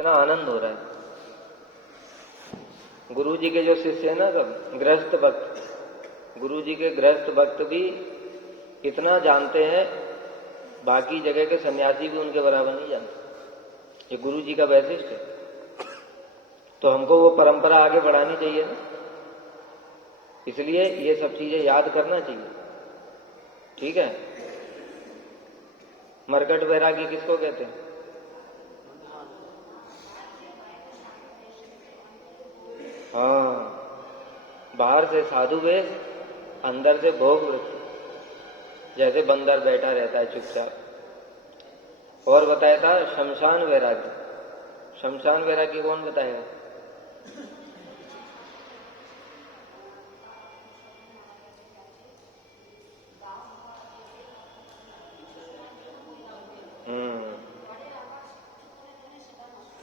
इतना आनंद हो रहा है। गुरु जी के जो शिष्य है ना, सब गृहस्थ भक्त, गुरु जी के गृहस्थ भक्त भी इतना जानते हैं, बाकी जगह के सन्यासी भी उनके बराबर नहीं जानते। ये गुरु जी का वैशिष्ट है। तो हमको वो परंपरा आगे बढ़ानी चाहिए ना, इसलिए ये सब चीजें याद करना चाहिए। ठीक है। मरकट वैरागी किसको कहते हैं? हाँ, बाहर से साधु वेश, अंदर से भोग वृत्ति, जैसे बंदर बैठा रहता है चुपचाप। और बताया था शमशान वैरागी। शमशान वैरागी कौन बताएगा?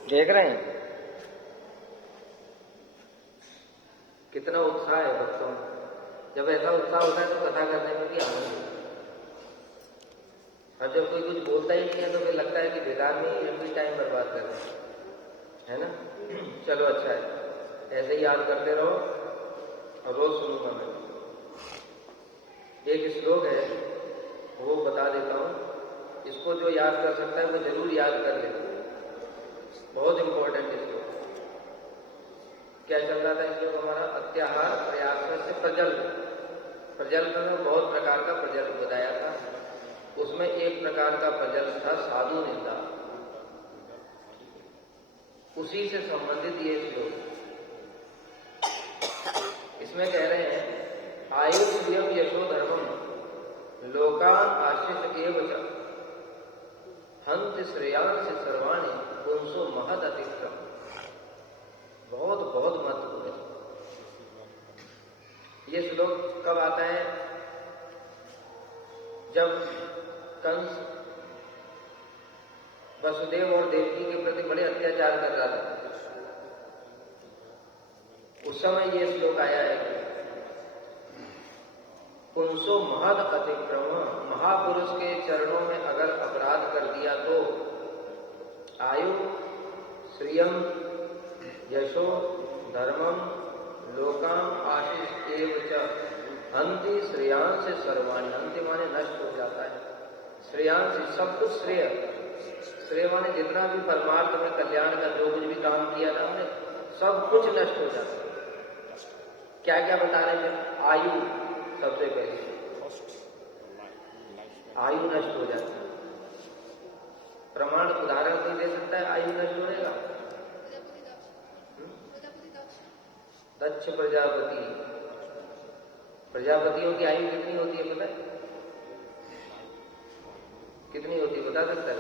देख रहे हैं कितना उत्साह है भक्तों में। जब ऐसा उत्साह होता है तो कथा करने में भी आनंद है। और जब कोई कुछ बोलता ही नहीं है तो फिर लगता है कि बेकार में ही हम भी टाइम बर्बाद कर रहे हैं, है ना। चलो अच्छा है, ऐसे ही याद करते रहो और रोज सुनूंगा मैं। एक श्लोक है वो बता देता हूं, इसको जो याद कर सकता है वो जरूर याद कर ले। बहुत इंपॉर्टेंट श्लोक। क्या चल रहा था इसमें हमारा? अत्याहार प्रयास से प्रजल्प में बहुत प्रकार का प्रजल्प बताया था। उसमें एक प्रकार का प्रजल्प था साधु निंदा। उसी से संबंधित ये श्लोक। इसमें कह रहे हैं आयुष्यम यशो धर्मम लोकान आश्रित एव च हंत श्रेयांस सर्वाणि पुंसो महद अतिक्रम। बहुत बहुत महत्वपूर्ण है ये श्लोक। कब आता है? जब कंस वसुदेव और देवकी के प्रति बड़े अत्याचार कर रहा था, उस समय ये श्लोक आया है कि पुंसो महद अतिक्रम, महापुरुष के चरणों में अगर अपराध कर दिया तो आयु श्रियम यशो धर्मम लोकाम आशीष एव च हंति श्रेयांश सर्वाणि। हंति माने नष्ट हो जाता है, श्रेयांश सब कुछ श्रेय। श्रेय माने जितना भी परमार्थ में कल्याण का जो कुछ भी काम किया था हमने, सब कुछ नष्ट हो जाता है। क्या क्या बता रहे थे? आयु सबसे पहले, आयु नष्ट हो जाती है। प्रमाण उदाहरण कोई दे सकता है आयु नष्ट होने का? दक्ष प्रजापति। प्रजापतियों की आयु कितनी होती है पता है? कितनी होती है बता सकता है?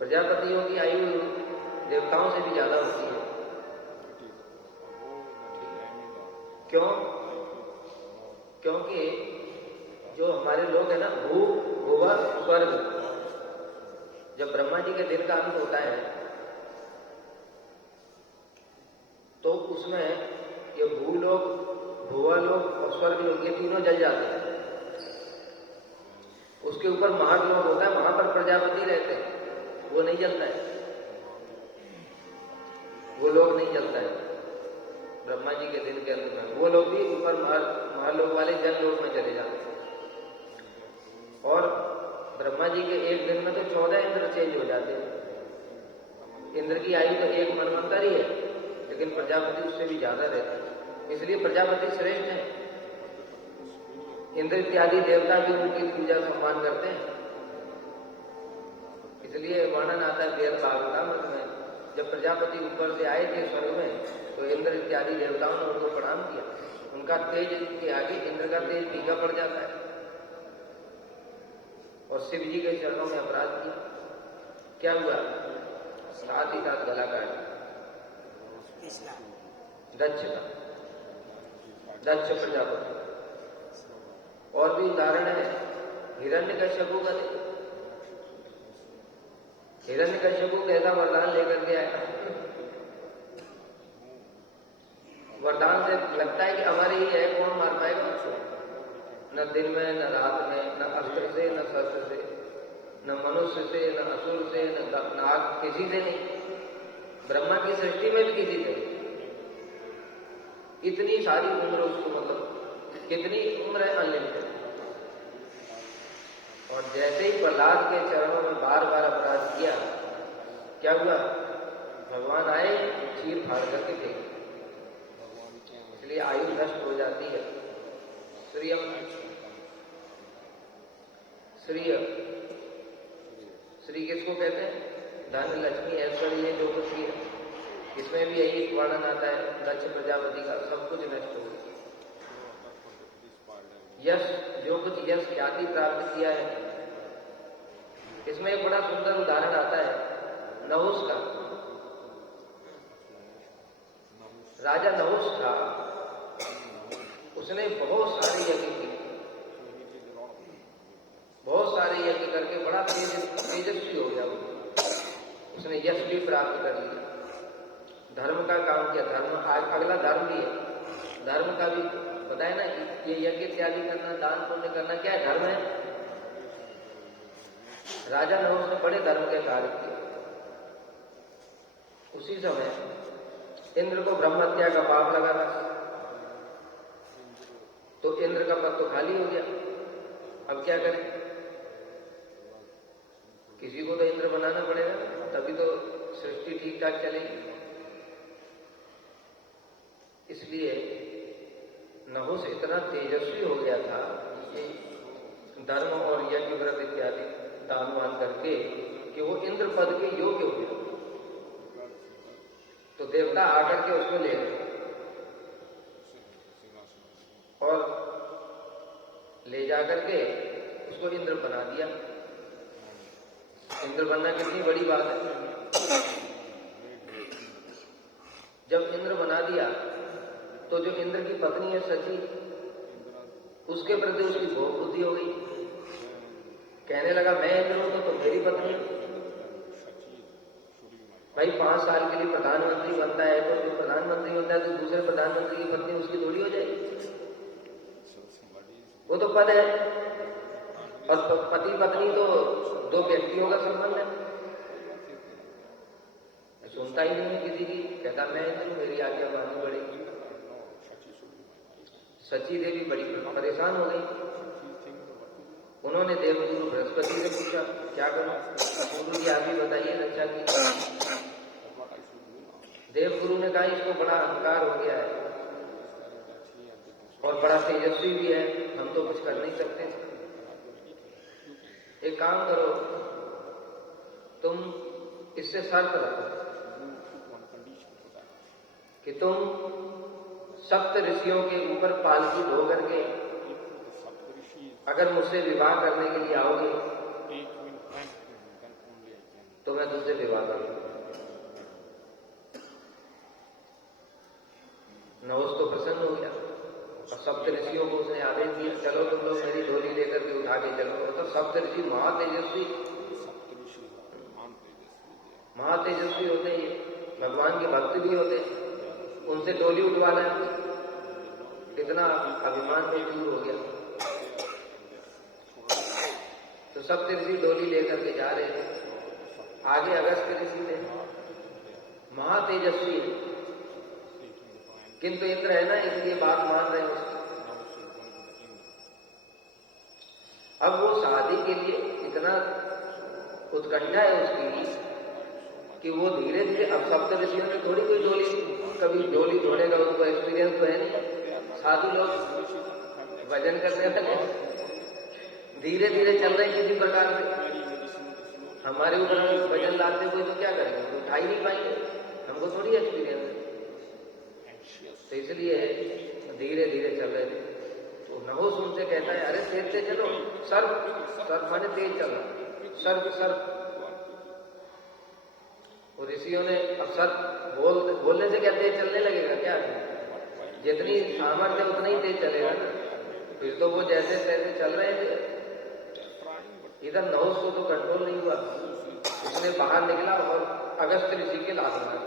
प्रजापतियों की आयु देवताओं से भी ज्यादा होती है। क्यों? क्योंकि जो हमारे लोग हैं ना, भू भुवर स्वर्ग, जब ब्रह्मा जी के दिन का अंत होता है तो उसमें ये भूलोक, भुवलोक और स्वर्गलोक ये तीनों जल जाते हैं। उसके ऊपर महालोक होता है, वहां पर प्रजापति रहते हैं, वो नहीं जलता है, वो लोग नहीं जलता है ब्रह्मा जी के दिन के अंत में। वो लोग भी ऊपर महालोक वाले जल लोक में चले जाते हैं। और ब्रह्मा जी के एक दिन में तो 14 इंद्र चेंज हो जाते हैं। इंद्र की आयु तो एक मनवंतर ही है, लेकिन प्रजापति उससे भी ज्यादा रहता है, इसलिए प्रजापति श्रेष्ठ है। इंद्र इत्यादि देवता भी उनकी पूजा सम्मान करते हैं। इसलिए वर्णन आता है वेद भागवतामृत में, जब प्रजापति ऊपर से आए थे स्वर्ग में तो इंद्र इत्यादि देवताओं ने उनको प्रणाम किया। उनका तेज के आगे इंद्र का तेज फीका पड़ जाता है। और शिव जी के चरणों में अपराध किया, क्या हुआ? साथ ही साथ गला काट दक्ष का, दक्ष प्रजापति। और भी उदाहरण है, हिरण्यकश्यपु का। हिरण्यकश्यपु कैसा वरदान लेकर के आया? वरदान से लगता है कि हमारे ही है, कौन मार पाएगा उसको। न दिन में, न रात में, न अस्त्र से, न शस्त्र से, न मनुष्य से, न असुर से, न नाग, किसी से नहीं। ब्रह्मा की सृष्टि में भी किसी से नहीं। इतनी सारी उम्र उसको, मतलब कितनी उम्र है, अनलिमिटेड। और जैसे ही प्रहलाद के चरणों में बार बार अपराध किया, क्या हुआ? भगवान आए, चीर फाड़ करके फेंक, इसलिए आयु नष्ट हो जाती है। श्रियम, श्रिय, श्री किसको कहते हैं? धन, लक्ष्मी, ऐश्वर्य, जो कुछ भी है। इसमें भी यही वर्णन आता है दक्ष प्रजापति का, सब कुछ नष्ट हो गया। यश, जो कुछ यश ख्याति प्राप्त किया है। इसमें एक बड़ा सुंदर उदाहरण आता है नहुस का। राजा नहुस था, उसने बहुत सारे यज्ञ किए, बहुत सारे यज्ञ करके बड़ा तेजस्वी हो गया। उसने यश भी प्राप्त कर लिया, धर्म का काम किया। धर्म, अगला धर्म भी है। धर्म का भी पता है ना कि ये यज्ञ इत्यादि करना, दान पुण्य करना क्या है? धर्म है। राजा नहुस ने बड़े धर्म के कार्य किए। उसी समय इंद्र को ब्रह्म हत्या का पाप लगा था, तो इंद्र का पद तो खाली हो गया। अब क्या करें? किसी को तो इंद्र बनाना पड़ेगा, तभी तो सृष्टि ठीक ठाक चलेगी। इसलिए नहुस इतना तेजस्वी हो गया था कि धर्म और यज्ञ व्रत इत्यादि दान वान करके कि वो इंद्र पद के योग्य हो गया। तो देवता आकर के उसको ले गए और ले जाकर के उसको इंद्र बना दिया। इंद्र बनना कितनी बड़ी बात है। जब इंद्र बना दिया तो जो इंद्र की पत्नी है सची, उसके प्रति उसकी बहुत बुद्धि हो गई। कहने लगा मैं इंद्र हूं तो मेरी पत्नी। भाई 5 साल के लिए प्रधानमंत्री बनता है, तो जो प्रधानमंत्री होता है तो दूसरे प्रधानमंत्री की पत्नी उसकी थोड़ी हो जाएगी। वो तो पद है, और पति पत्नी तो 2 व्यक्तियों का संबंध है। सुनता ही नहीं है किसी की, कहता मैं इंद्र, मेरी आज्ञा माननी पड़ेगी। सची देवी बड़ी परेशान हो गई। उन्होंने देवगुरु बृहस्पति से पूछा क्या करूं? गुरु जी आप ही बताइए रक्षा की। देवगुरु ने कहा इसको बड़ा अहंकार हो गया है और बड़ा तेजस्वी भी है, हम तो कुछ कर नहीं सकते। एक काम करो, तुम इससे शर्त रखो कि तुम 7 ऋषियों के ऊपर पालकी धो करके अगर मुझसे विवाह करने के लिए आओगे तो मैं तुमसे विवाह करूंगा। नहुस तो प्रसन्न हो गया और 7 ऋषियों को उसने आदेश दिया चलो तुम लोग मेरी डोली लेकर के उठा के चलो। तो 7 ऋषि महातेजस्वी होते हैं, भगवान के भक्त भी होते हैं, उनसे डोली उठवाना है। कितना अभिमान में चूर हो गया। तो 7 ऋषि डोली लेकर के जा रहे थे। आगे अगस्त ऋषि थे, महातेजस्वी है, किंतु इंद्र है ना इसलिए बात मान रहे हैं उसकी। अब वो शादी के लिए इतना उत्कंठा है उसकी कि वो धीरे धीरे, अब 7 ऋषियों ने थोड़ी कोई डोली, कभी डोली धोने का उनको एक्सपीरियंस तो है नहीं। साधु लोग भजन करने वाले धीरे धीरे चल रहे हैं किसी प्रकार से। हमारे ऊपर भजन लाते हुए तो क्या करेंगे, तो उठा ही नहीं पाएंगे, हमको थोड़ी एक्सपीरियंस है। तो इसलिए धीरे धीरे चल रहे थे। तो नहुस उनसे कहता है अरे तेज से चलो, सर्प माने तेज चलना, सर्प। और ऋषियों ने अब सर्प बोलने से क्या तेज चलने लगेगा क्या? जितनी सामर्थ्य उतना ही तेज चलेगा ना। फिर तो वो जैसे तैसे चल रहे थे। इधर नहुस को तो कंट्रोल नहीं हुआ, उसने बाहर निकला और अगस्त ऋषि के लात मारा।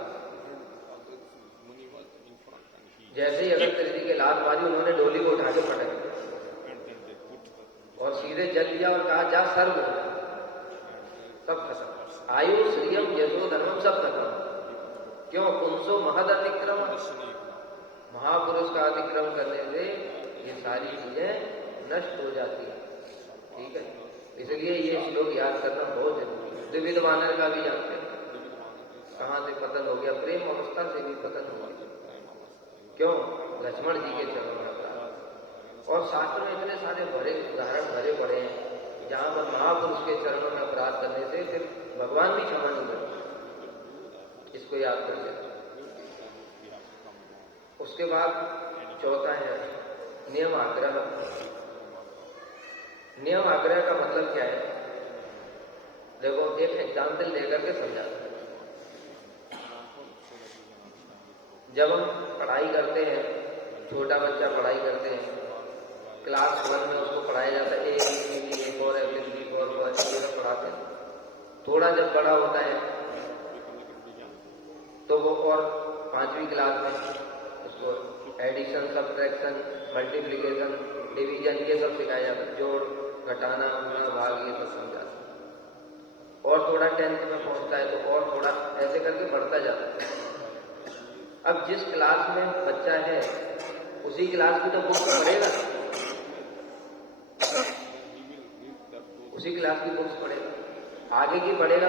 जैसे ही अगर किसी के लात मारी, उन्होंने डोली को उठा के पटक दिया और सीधे जल दिया और कहा जा सर्व, सब खत्म। आयु श्रियम यशो धर्मम सब खत्म। क्यों? पुंसो महद अतिक्रम, महापुरुष का अतिक्रम करने से ये सारी चीजें नष्ट हो जाती है। ठीक है, इसलिए ये श्लोक याद करना बहुत जरूरी है। द्विविध वानर का भी जानते हैं, कहां से पतन हो गया, प्रेम अवस्था से भी पतन हो गया। क्यों? लक्ष्मण जी के चरणों में अपराध। और शास्त्र में इतने सारे भरे उदाहरण भरे पड़े हैं जहां पर महापुरुष के चरणों में अपराध करने से फिर भगवान भी क्षमा नहीं करते। इसको याद कर लेना। उसके बाद चौथा है नियम आग्रह। नियम आग्रह का मतलब क्या है? देखो, एक एग्जाम्पल देकर के समझाता है। जब हम पढ़ाई करते हैं, छोटा बच्चा पढ़ाई करते हैं, क्लास 1 में उसको पढ़ाया जाता है A for Apple, B for boy, ये सब पढ़ाते हैं। थोड़ा जब बड़ा होता है तो वो और 5वीं क्लास में उसको एडिशन, सब्ट्रैक्शन, मल्टीप्लिकेशन, डिवीजन, ये सब सिखाया जाता है। जोड़, घटाना, गुणा, भाग, ये सब समझाता है। और थोड़ा 10th में पहुंचता है तो और थोड़ा ऐसे करके बढ़ता जाता है। अब जिस क्लास में बच्चा है उसी क्लास की तो बुक पढ़ेगा, उसी क्लास की बुक्स पढ़ेगा। आगे की पढ़ेगा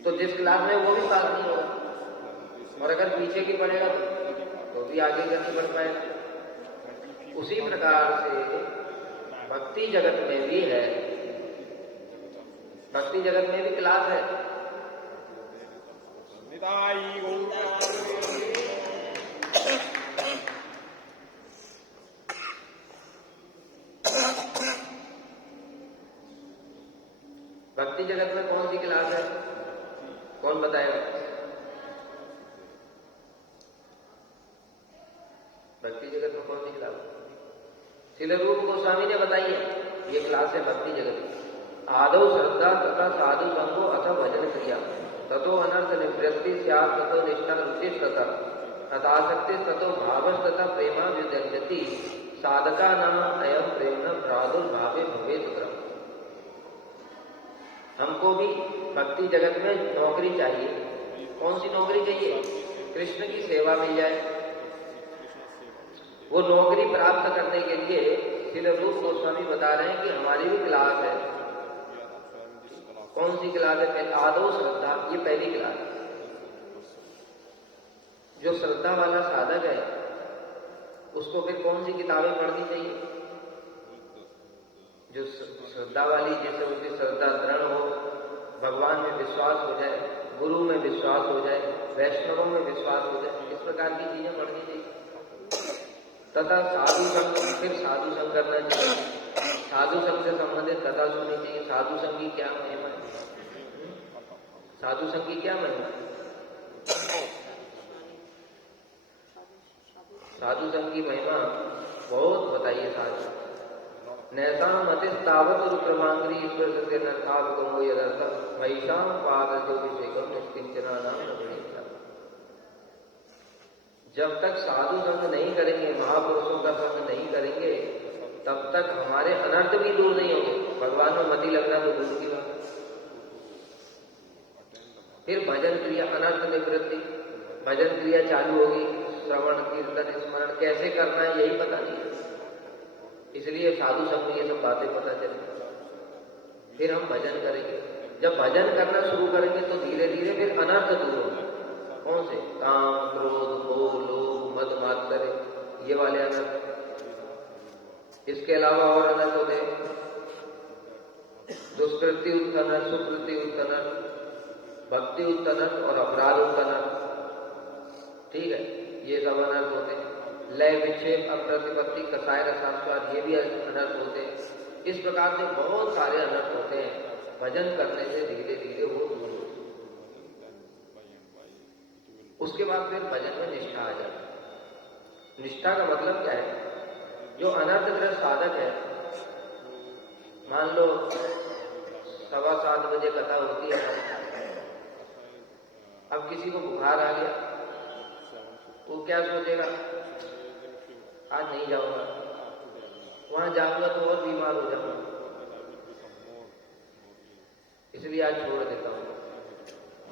तो जिस क्लास में वो भी पास नहीं होगा, और अगर पीछे की पढ़ेगा तो भी आगे का नहीं बढ़ पाएगा। उसी प्रकार से भक्ति जगत में भी है, भक्ति जगत में भी क्लास है। भक्ति जगत में कौन सी क्लास है? कौन बताएगा? भक्ति जगत में कौन सी क्लास? श्रील रूप गोस्वामी ने बताई है, ये क्लास है भक्ति जगत की। आदौ श्रद्धा तथा साधु संगो अथ भजन क्रिया ततो अनर्थ निवृत्ति स्यात् ततो निष्ठा रुचि तथा अतासक्ति ततो भावस् तथा प्रेमा विदध्यति साधका नाम अयम प्रेम प्रादुर्भावे भवेत् क्रम। हमको भी भक्ति जगत में नौकरी चाहिए। कौन सी नौकरी चाहिए? कृष्ण की सेवा मिल जाए। वो नौकरी प्राप्त करने के लिए श्रील रूप गोस्वामी बता रहे हैं कि हमारी भी क्लास है। कौन सी क्लास है? आदौ श्रद्धा, ये पहली क्लास। जो श्रद्धा वाला साधक है उसको फिर कौन सी किताबें पढ़नी चाहिए? जो श्रद्धा वाली, जैसे उसकी श्रद्धा दृढ़ हो, भगवान में विश्वास हो जाए, गुरु में विश्वास हो जाए, वैष्णवों में विश्वास हो जाए, इस प्रकार की चीजें पढ़नी चाहिए। तथा साधु संग, फिर साधु संग करना चाहिए। साधु संग से संबंधित कथा सुननी चाहिए। साधु संग की क्या महिमा है? साधु संग की क्या महिमा है? साधु संग की महिमा बहुत बताइए। साधु नैसा मतिस्तावत रुक्रमांग्री ईश्वर से नर्थावगमो यदर्थ वैशाम पाद ज्योतिषेकम निष्किंचना नाम रमणीय। जब तक साधु संग नहीं करेंगे, महापुरुषों का संग नहीं करेंगे, तब तक हमारे अनर्थ भी दूर नहीं होंगे। भगवान में मति लगना तो दूर की बात। फिर भजन क्रिया, अनर्थ निवृत्ति, भजन क्रिया चालू होगी। श्रवण, कीर्तन, स्मरण कैसे करना है यही पता नहीं है, इसलिए साधु संग में ये सब बातें पता चलेंगी। फिर हम भजन करेंगे। जब भजन करना शुरू करेंगे तो धीरे धीरे फिर अनर्थ दूर होंगे। कौन से? काम, क्रोध, मोह, लोभ, मद, मात्सर्य, ये वाले अनर्थ। इसके अलावा और अनर्थ होते हैं, दुष्कृति उत्तनर्थ, सुकृति उत्तनर्थ, भक्ति उत्तनर्थ और अपराध उत्तनर्थ। ठीक है, ये सब अनर्थ होते हैं। लय, विक्षेप, अप्रतिपत्ति, कसाय, रसास्वाद, ये भी अनर्थ होते हैं। इस प्रकार से बहुत सारे अनर्थ होते हैं। भजन करने से धीरे धीरे वो दूर होते हैं। उसके बाद फिर भजन में निष्ठा आ जाती है। निष्ठा का मतलब क्या है? जो अनर्थग्रस्त साधक है, मान लो 7:15 बजे कथा होती है, अब किसी को बुखार आ गया, वो क्या सोचेगा, आज नहीं जाऊंगा, वहां जाऊंगा तो और बीमार हो जाऊंगा, इसलिए आज छोड़ देता हूं।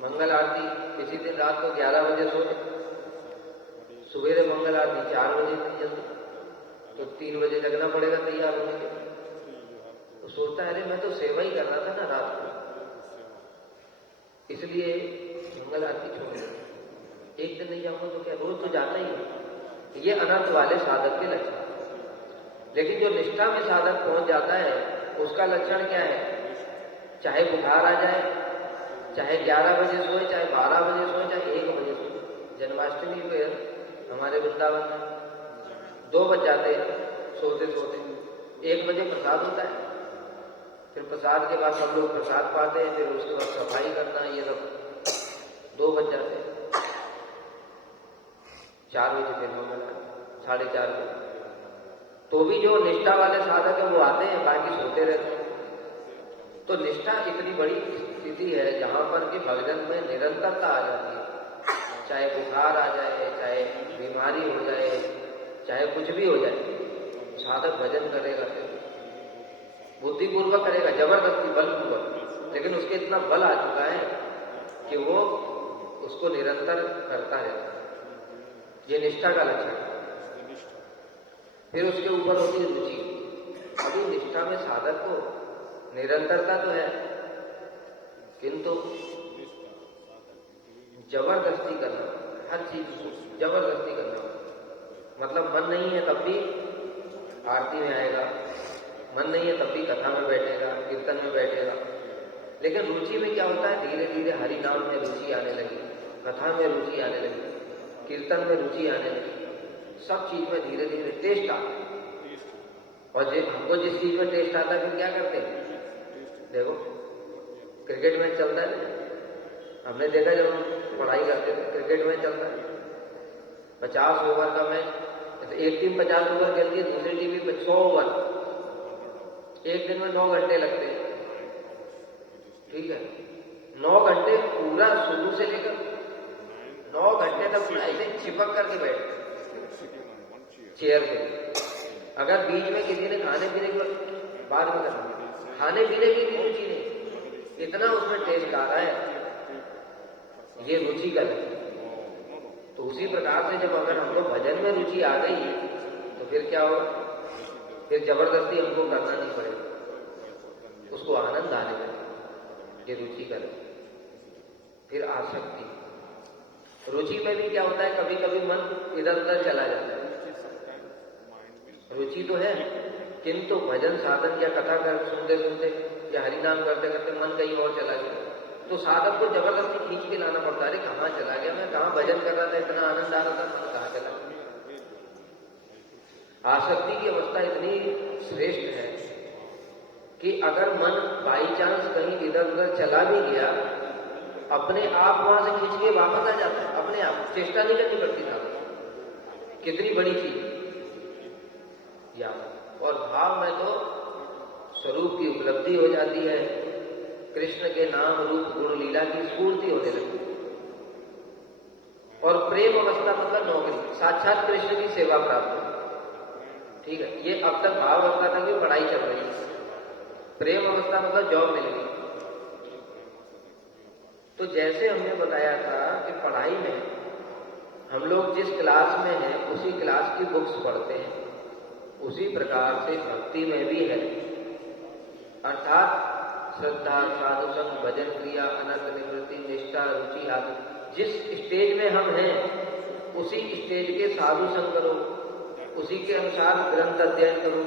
मंगल आरती किसी दिन रात को 11 बजे सो, सवेरे मंगल आरती 4 बजे नहीं जल्दी, तो 3 बजे जगना पड़ेगा तैयार होने के। तो सोचता है अरे मैं तो सेवा ही कर रहा था ना रात को, इसलिए मंगल आरती छोड़ देता। एक दिन नहीं जाऊंगा तो क्या, रोज तो जाना ही है। ये अनर्थ वाले साधक के लक्षण। लेकिन जो निष्ठा में साधक पहुंच जाता है उसका लक्षण क्या है, चाहे बुखार आ जाए, चाहे 11 बजे सोए, चाहे 12 बजे सोए, चाहे 1 बजे सोए। जन्माष्टमी पे हमारे वृंदावन में 2 बज जाते सोते सोते, 1 बजे प्रसाद होता है, फिर प्रसाद के बाद सब लोग प्रसाद पाते हैं, फिर उसके बाद सफाई करना, ये सब 2 बज जाते हैं। 4 बजे फिर मंगल, 4:30 बजे। तो भी जो निष्ठा वाले साधक है वो आते हैं, बाकी सोते रहते हैं। तो निष्ठा इतनी बड़ी स्थिति है जहां पर कि भजन में निरंतरता आ जाती है। चाहे बुखार आ जाए, चाहे बीमारी हो जाए, चाहे कुछ भी हो जाए, साधक भजन करेगा, बुद्धिपूर्वक करेगा, जबरदस्ती बलपूर्वक, लेकिन उसके इतना बल आ चुका है कि वो उसको निरंतर करता रहता है। ये निष्ठा का लक्षण है। फिर उसके ऊपर होती है रुचि। अभी निष्ठा में साधक को निरंतरता तो है, किंतु जबरदस्ती करना, हर चीज जबरदस्ती करना, मतलब मन नहीं है तब भी आरती में आएगा, मन नहीं है तब भी कथा में बैठेगा, कीर्तन में बैठेगा। लेकिन रुचि में क्या होता है, धीरे धीरे हरि नाम में रुचि आने लगी, कथा में रुचि आने लगी, कीर्तन में रुचि आने लगी, सब चीज में धीरे धीरे टेस्ट आता। और हमको जिस चीज में टेस्ट आता है फिर क्या करते हैं, देखो क्रिकेट मैच चलता है, हमने देखा जब हम पढ़ाई करते थे क्रिकेट मैच चलता है, 50 ओवर का मैच, तो एक टीम 50 ओवर खेलती है, दूसरी टीम भी 100 ओवर, एक दिन में 9 घंटे लगते हैं। ठीक है, 9 घंटे पूरा शुरू से लेकर 9 घंटे तक ऐसे चिपक करके बैठे चेयर पे। अगर बीच में किसी ने खाने पीने की बात में करना, खाने पीने की भी रुचि नहीं, इतना उसमें टेस्ट आ रहा है, ये रुचि का है। तो उसी प्रकार से जब अगर हमको भजन में रुचि आ गई तो फिर क्या हो, फिर जबरदस्ती हमको करना नहीं पड़ेगा, उसको आनंद आने लगे, ये रुचि करे। फिर आसक्ति, रुचि में भी क्या होता है, कभी कभी मन इधर उधर चला जाता है। रुचि तो है, किंतु भजन साधन या कथा कर सुनते सुनते या हरिनाम करते करते मन कहीं और चला गया, तो साधक को जबरदस्ती खींच के लाना पड़ता है। अरे कहाँ चला गया, मैं कहाँ भजन कर रहा था, इतना आनंद आ रहा था, मन कहाँ चला गया। आसक्ति की अवस्था इतनी श्रेष्ठ है कि अगर मन बाई चांस कहीं इधर उधर चला भी गया, अपने आप वहां से खींच के वापस आ जाता है, अपने आप, चेष्टा नहीं करनी पड़ती था। कितनी बड़ी चीज या, और भाव में तो स्वरूप की उपलब्धि हो जाती है, कृष्ण के नाम रूप गुण लीला की स्फूर्ति होने लगती है। और प्रेम अवस्था मतलब नौकरी, साक्षात कृष्ण की सेवा प्राप्त हो। ठीक है, ये अब तक भाव अवस्था तक भी पढ़ाई चल रही है, प्रेम अवस्था मतलब जॉब मिल गई। तो जैसे हमने बताया था कि पढ़ाई में हम लोग जिस क्लास में हैं उसी क्लास की बुक्स पढ़ते हैं, उसी प्रकार से भक्ति में भी है। अर्थात श्रद्धा, साधु संग, भजन क्रिया, अनर्थ निवृत्ति, निष्ठा, रुचि आदि, जिस स्टेज में हम हैं उसी स्टेज के साधु संग करो, उसी के अनुसार ग्रंथ अध्ययन करो,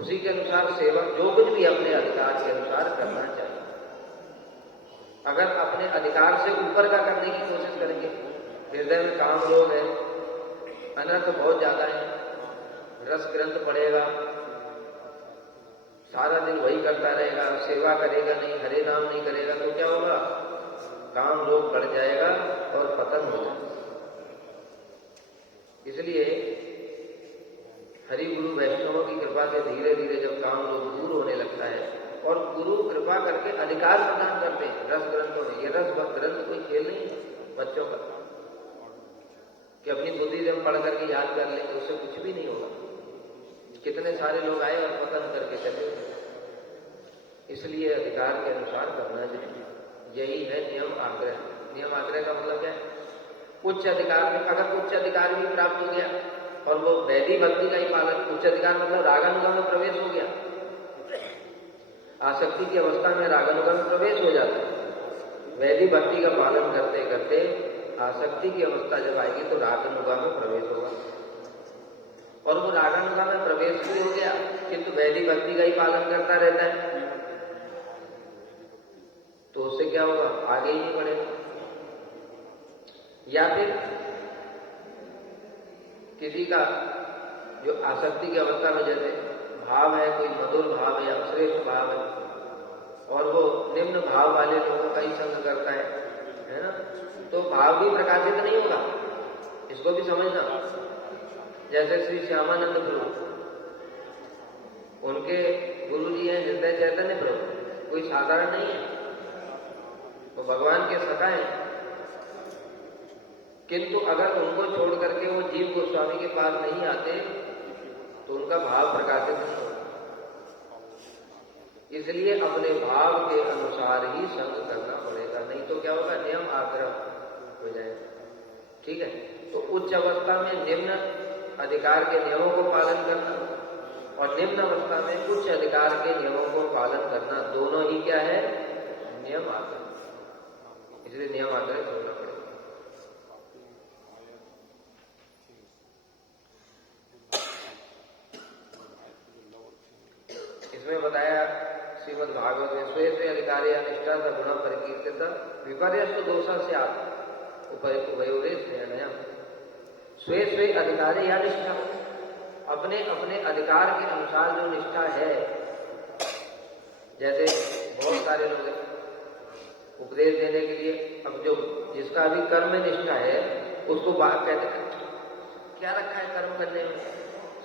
उसी के अनुसार सेवा, जो कुछ भी अपने अधिकार के अनुसार करना चाहिए। अगर अपने अधिकार से ऊपर का करने की कोशिश करेंगे, हृदय में काम रोग है, अनर्थ बहुत ज्यादा है, रस ग्रंथ पढ़ेगा, सारा दिन वही करता रहेगा, सेवा करेगा नहीं, हरे नाम नहीं करेगा, तो क्या होगा, काम रोग बढ़ जाएगा और पतन हो जाएगा। इसलिए हरि गुरु वैष्णवों की कृपा से धीरे धीरे जब काम रोग दूर होने लगता है और गुरु कृपा करके अधिकार प्रदान करते हैं रस ग्रंथों में। ये रस ग्रंथ कोई खेल नहीं है बच्चों का, कि अपनी बुद्धि से हम पढ़ करके याद कर लेंगे, उससे कुछ भी नहीं होगा। कितने सारे लोग आए और पतन करके चले गए। इसलिए अधिकार के अनुसार करना चाहिए। यही है नियम आग्रह। नियम आग्रह का मतलब क्या है? उच्च अधिकार में अगर उच्च अधिकार भी प्राप्त हो गया और वो वैधि भक्ति का ही पालन, उच्च अधिकार मतलब रागानुगम में प्रवेश हो गया, आसक्ति की अवस्था में रागानुगम में प्रवेश हो जाता है। वैधि भक्ति का पालन करते करते आसक्ति की अवस्था जब आएगी तो रागानुगम में प्रवेश होगा, और वो रागानुगम में प्रवेश भी हो गया किंतु वैधि भक्ति का ही पालन करता रहता है, तो उससे क्या होगा? आगे ही नहीं बढ़ेगा। या फिर किसी का जो आसक्ति की अवस्था में जैसे भाव है, कोई मधुर भाव है या श्रेष्ठ भाव है, और वो निम्न भाव वाले लोगों का ही संग करता है ना, तो भाव भी प्रकाशित नहीं होगा। इसको भी समझना। जैसे श्री श्यामानंद प्रभु, उनके गुरु जी हैं हृदय चैतन्य प्रभु, कोई साधारण नहीं है, वो भगवान के सखा हैं, किंतु अगर उनको छोड़ करके वो जीव गोस्वामी के पास नहीं आते तो उनका भाव प्रकाशित नहीं होगा। इसलिए अपने भाव के अनुसार ही संग करना पड़ेगा, नहीं तो क्या होगा? नियम आग्रह हो जाएगा। ठीक है? तो उच्च अवस्था में निम्न अधिकार के नियमों को पालन करना और निम्न अवस्था में उच्च अधिकार के नियमों को पालन करना, दोनों ही क्या है? नियम आग्रह। इसलिए नियम आग्रह छोड़ना पड़ेगा। इसमें बताया श्रीमद् भागवत में स्वे स्वे अधिकारी अनिष्ठा स गुण परिकीर्तित विपर्यस्त दोषा से उभयोरेश निर्णय। स्वे स्वे अधिकारी या निष्ठा, अपने अपने अधिकार के अनुसार जो निष्ठा है, जैसे बहुत सारे लोग उपदेश देने के लिए, अब जो जिसका भी कर्म निष्ठा है उसको बात कहते हैं क्या रखा है कर्म करने में,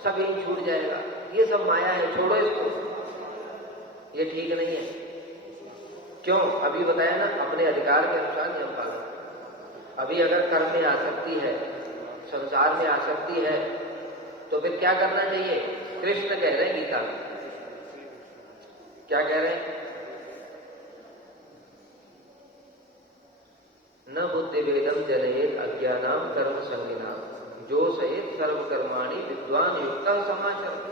सब यही छूट जाएगा, ये सब माया है, छोड़ो इसको, ये ठीक नहीं है। क्यों? अभी बताया ना, अपने अधिकार के अनुसार नियम पालन। अभी अगर कर्म में आसक्ति है, संसार में आसक्ति है, तो फिर क्या करना चाहिए? कृष्ण कह रहे हैं गीता में, क्या कह रहे हैं? न बुद्धि भेदम जनयेत अज्ञानाम कर्म संगिनाम जो सहित सर्वकर्माणि विद्वान युक्ता समाचर।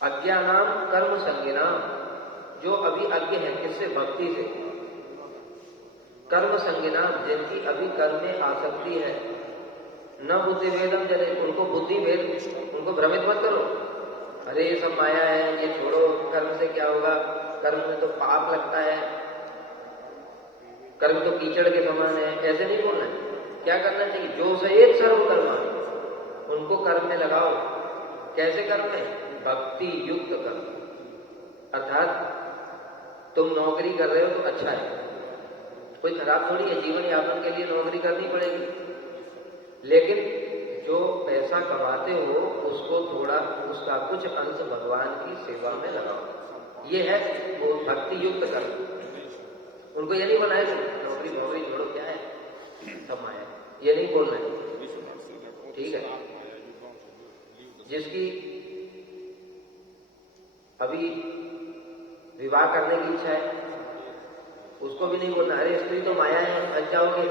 अज्ञानाम कर्म संगिनाम, जो अभी अज्ञ है, किससे? भक्ति से। कर्म संगिनाम, जिनकी अभी कर्म में आसक्ति है। न बुद्धि भेदम जने, उनको बुद्धि भेद, उनको भ्रमित मत करो, अरे ये सब माया है, ये छोड़ो, कर्म से क्या होगा, कर्म में तो पाप लगता है, कर्म तो कीचड़ के समान है, ऐसे नहीं बोलना है। क्या करना चाहिए? जो सहित सर्वकर्मा, उनको कर्म में लगाओ। कैसे कर्म में? भक्ति युक्त कर्म। अर्थात तुम नौकरी कर रहे हो तो अच्छा है, कोई खराब थोड़ी है, जीवन यापन के लिए नौकरी करनी पड़ेगी, लेकिन जो पैसा कमाते हो उसको थोड़ा, उसका कुछ अंश भगवान की सेवा में लगाओ। ये है वो भक्ति युक्त कर्म। उनको ये नहीं बनाए नौकरी नौकरी छोड़ो, क्या है सब माया, ये नहीं बोलना है। ठीक है? जिसकी अभी विवाह करने की इच्छा है उसको भी नहीं बोलना, अरे स्त्री तो माया है, बच जाओगे,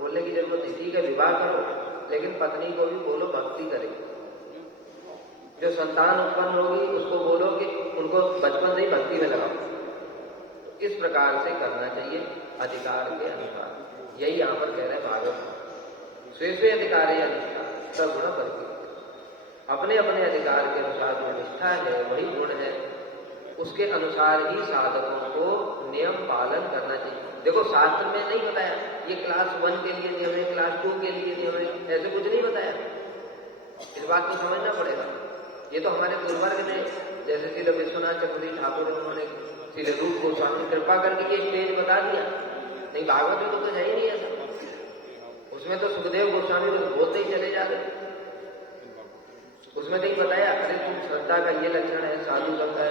बोलने की जरूरत नहीं। ठीक है, विवाह करो, लेकिन पत्नी को भी बोलो भक्ति करेगी। जो संतान उत्पन्न होगी उसको बोलो कि उनको बचपन से ही भक्ति में लगाओ। इस प्रकार से करना चाहिए अधिकार के अनुसार। यही यहां पर कह रहे हैं भागवत, स्वे स्वे अधिकार या निष्ठा सगुण परिकीर्तित। अपने अपने अधिकार के अनुसार जो निष्ठा है, वही गुण है, उसके अनुसार ही साधकों को नियम पालन करना चाहिए। देखो, शास्त्र में नहीं बताया ये क्लास 1 के लिए नियम है, क्लास 2 के लिए नियम है, ऐसे कुछ नहीं बताया। इस बात को समझना पड़ेगा। ये तो हमारे गुरुवर्ग ने, जैसे श्री विश्वनाथ चक्रवर्ती ठाकुर, उन्होंने श्री रूप गोस्वामी कृपा करके ये स्टेज बता दिया। नहीं, भागवत में तो कुछ है ही नहीं ऐसा। उसमें तो सुखदेव गोस्वामी तो बोलते ही चले जा रहे, उसमें नहीं बताया अरे तुम श्रद्धा का ये लक्षण है, साधु संग का,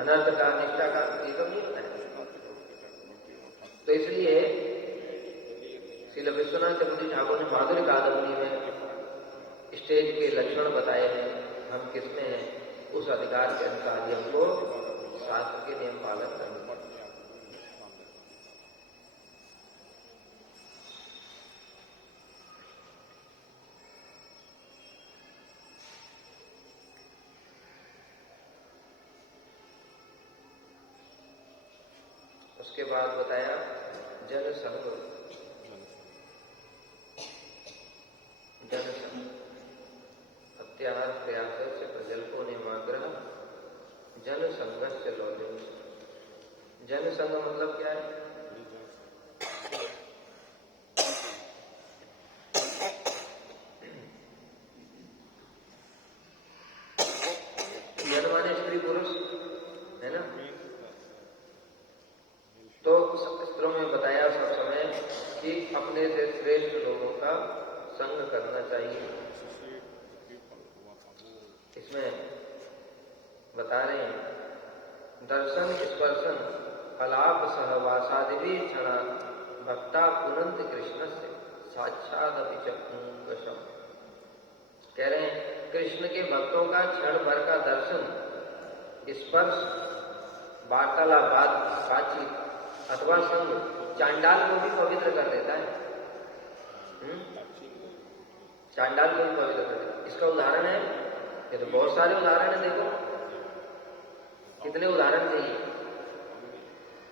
अनर्थ का, निष्ठा का, ये सब नहीं बताया। तो इसलिए श्रील विश्वनाथ चक्रवर्ती ठाकुर ने माधुर्य कादम्बरी में स्टेज के लक्षण बताए हैं, हम किसमें हैं, उस अधिकार के अनुसार ही हमको शास्त्र के नियम पालन करना। उसके बाद बताया जनसंग, अत्याहार प्रयास से प्रजल्पो निमाग्रह जनसंघर्ष लौटे। जनसंघ मतलब क्या है? जन माने स्त्री पुरुष है ना, तो शास्त्रों में बताया सब समय कि अपने से श्रेष्ठ लोगों का संग करना चाहिए। इसमें बता रहे हैं दर्शन स्पर्शन कलाप सहवासादि क्षणा भक्ता पुनंत कृष्ण से साक्षात अभिचक्षुषम। कह रहे हैं कृष्ण के भक्तों का क्षण भर का दर्शन, स्पर्श, वार्तालाप, बातचीत अथवा संग चांडाल को भी पवित्र कर देता है। चांडाल को भी पवित्र कर देता है। इसका उदाहरण है, ये तो बहुत सारे उदाहरण है, देखो कितने उदाहरण चाहिए।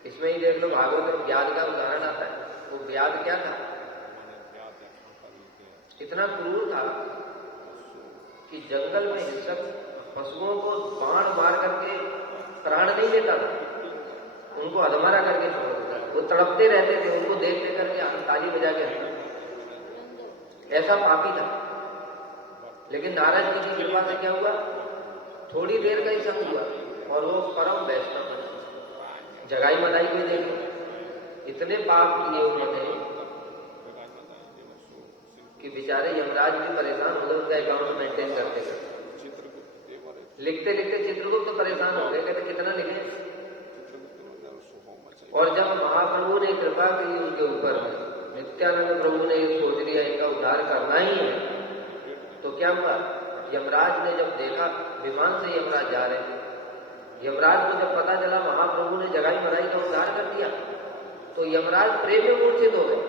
इसमें ही देख लो, भागवत में व्याध का उदाहरण आता है। वो व्याध क्या था? इतना क्रूर था कि जंगल में हिंसक पशुओं को बाण मार करके प्राण नहीं लेता था, उनको अधमरा करके छोड़ देता था। वो तड़पते रहते थे, उनको देखते करके ताली बजा के हंसते। ऐसा पापी था। लेकिन नारद जी की कृपा से क्या हुआ? थोड़ी देर का ही संग हुआ और वो परम वैष्णव बना। जगाई मदाई को देखो, इतने पाप किए उन्होंने कि बेचारे यमराज भी परेशान हो गए उनका अकाउंट मेंटेन करते करते। लिखते लिखते चित्रगुप्त परेशान हो गए, कहते कितना लिखे। और जब महाप्रभु ने कृपा की उनके ऊपर, नित्यानंद प्रभु ने ये सोच लिया इनका उद्धार करना ही है, तो क्या हुआ? यमराज ने जब देखा, विमान से यमराज जा रहे, यमराज को जब पता चला महाप्रभु ने जगाई मदाई का उद्धार कर दिया, तो यमराज प्रेम में मूर्छित हो गए।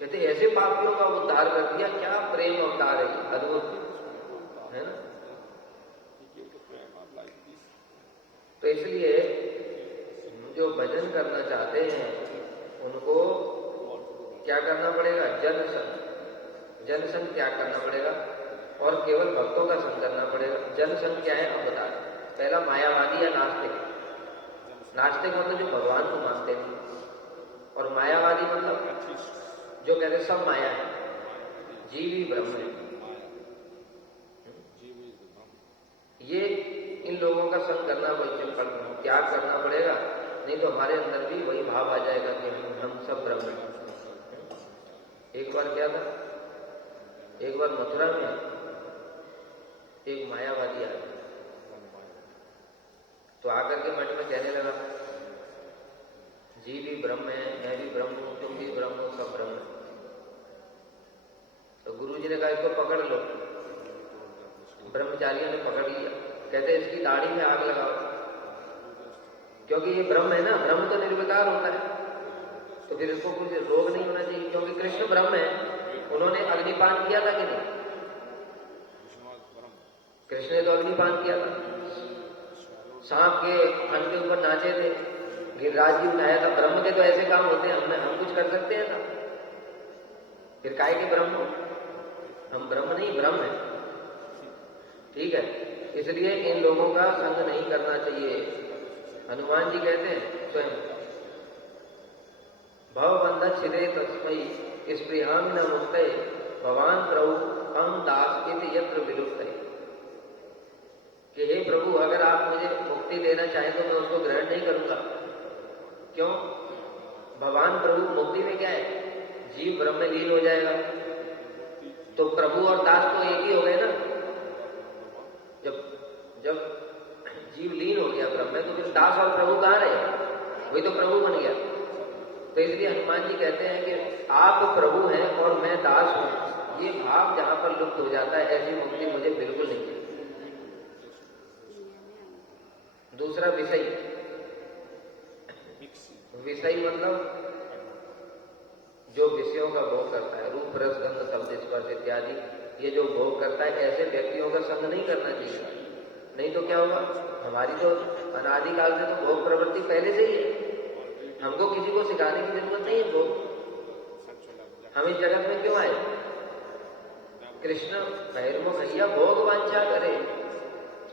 कहते ऐसे पापियों का उद्धार कर दिया, क्या प्रेम अवतार है, अद्भुत है ना। तो इसलिए जो भजन करना चाहते हैं उनको क्या करना पड़ेगा? जनसंग। जनसंग त्याग करना पड़ेगा और केवल भक्तों का संग करना पड़ेगा। जनसंग क्या है हम बता दें। पहला मायावादी या नास्तिक। नास्तिक मतलब जो भगवान को मानते नहीं, और मायावादी मतलब जो कहते सब माया है, जीव ही ब्रह्म है। ये इन लोगों का संग करना त्याग करना पड़ेगा, नहीं तो हमारे अंदर भी वही भाव आ जाएगा कि हम सब ब्रह्म हैं। एक बार क्या था, एक बार मथुरा में एक मायावादी आया, तो आकर के मठ में कहने लगा जीव भी ब्रह्म है, मैं भी ब्रह्म हूं, तुम भी ब्रह्म हो, सब ब्रह्म है। तो गुरुजी ने कहा इसको पकड़ लो। ब्रह्मचारियों ने पकड़ लिया, कहते इसकी दाढ़ी में आग लगाओ, क्योंकि ये ब्रह्म है ना, ब्रह्म तो निर्विकार होता है, तो फिर इसको कुछ रोग नहीं होना चाहिए, क्योंकि कृष्ण ब्रह्म है। उन्होंने अग्निपान किया था कि नहीं? कृष्ण ने तो अग्निपान किया था, सांप के फन के ऊपर नाचे थे, गिरिराज जी उठाया था। ब्रह्म के तो ऐसे काम होते हैं, हम कुछ कर सकते हैं ना? फिर काहे के ब्रह्म हो? हम ब्रह्म नहीं, ब्रह्म है। ठीक है, इसलिए इन लोगों का संग नहीं करना चाहिए। हनुमान जी कहते हैं स्वयं, भवबंध छिदे तस्मै स्पृहामि न मुक्ते भवान प्रभु हम दास इति यत्र विलुप्ते। कि हे प्रभु, अगर आप मुझे मुक्ति देना चाहें तो मैं उसको ग्रहण नहीं करूंगा। क्यों? भगवान प्रभु मुक्ति में क्या है? जीव ब्रह्म में लीन हो जाएगा, तो प्रभु और दास तो एक ही हो गए ना। जब जीव लीन हो गया ब्रह्म में, तो फिर दास और प्रभु कहाँ रहे? वही तो प्रभु बन गया। तो इसलिए हनुमान जी कहते हैं कि आप प्रभु हैं और मैं दास हूं, ये भाव जहां पर लुप्त हो जाता है, ऐसी मुक्ति मुझे बिल्कुल नहीं चाहिए। दूसरा विषय, विषय मतलब जो विषयों का भोग करता है, रूप रस गंध शब्द स्पर्श इत्यादि, ये जो भोग करता है, ऐसे व्यक्तियों का संग नहीं करना चाहिए। नहीं तो क्या होगा, हमारी तो अनादिकाल से तो भोग प्रवृत्ति पहले से ही है, हमको किसी को सिखाने की जरूरत नहीं है भोग। हम इस जगत में क्यों आए? कृष्ण भैरव भैया भोग वांछा करे।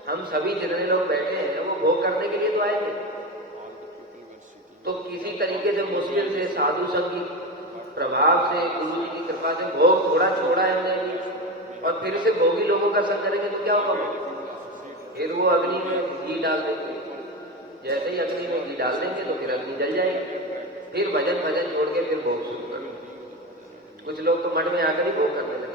हम सभी जितने लोग बैठे हैं वो भोग करने के लिए तो आए थे। तो किसी तरीके से मुश्किल से साधु संग की प्रभाव से, गुरु जी की कृपा से भोग थोड़ा छोड़ा है हमने, और फिर से भोगी लोगों का संग करेंगे तो क्या होगा? फिर वो अग्नि में घी डाल देंगे। जैसे ही अग्नि में घी डाल देंगे तो फिर अग्नि जल जाएगी। फिर भजन भजन छोड़ के फिर भोग शुरू कर। कुछ लोग तो मठ में आकर ही भोग करने लगे।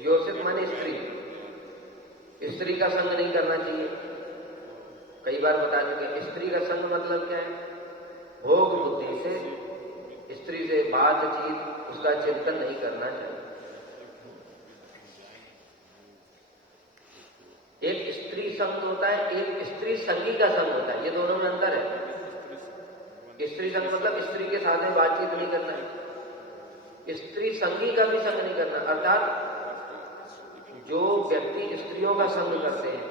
योसित माने स्त्री, स्त्री का संग नहीं करना चाहिए। कई बार बता चुके, स्त्री का संग मतलब क्या है? भोग बुद्धि से स्त्री से बातचीत, उसका चिंतन नहीं करना चाहिए। एक स्त्री संग होता है, एक स्त्री संगी का संग होता है, ये दोनों में अंतर है। स्त्री संग मतलब स्त्री के साथ में बातचीत नहीं करना है, स्त्री संगी का भी संग नहीं करना। अर्थात जो व्यक्ति स्त्रियों का संग करते हैं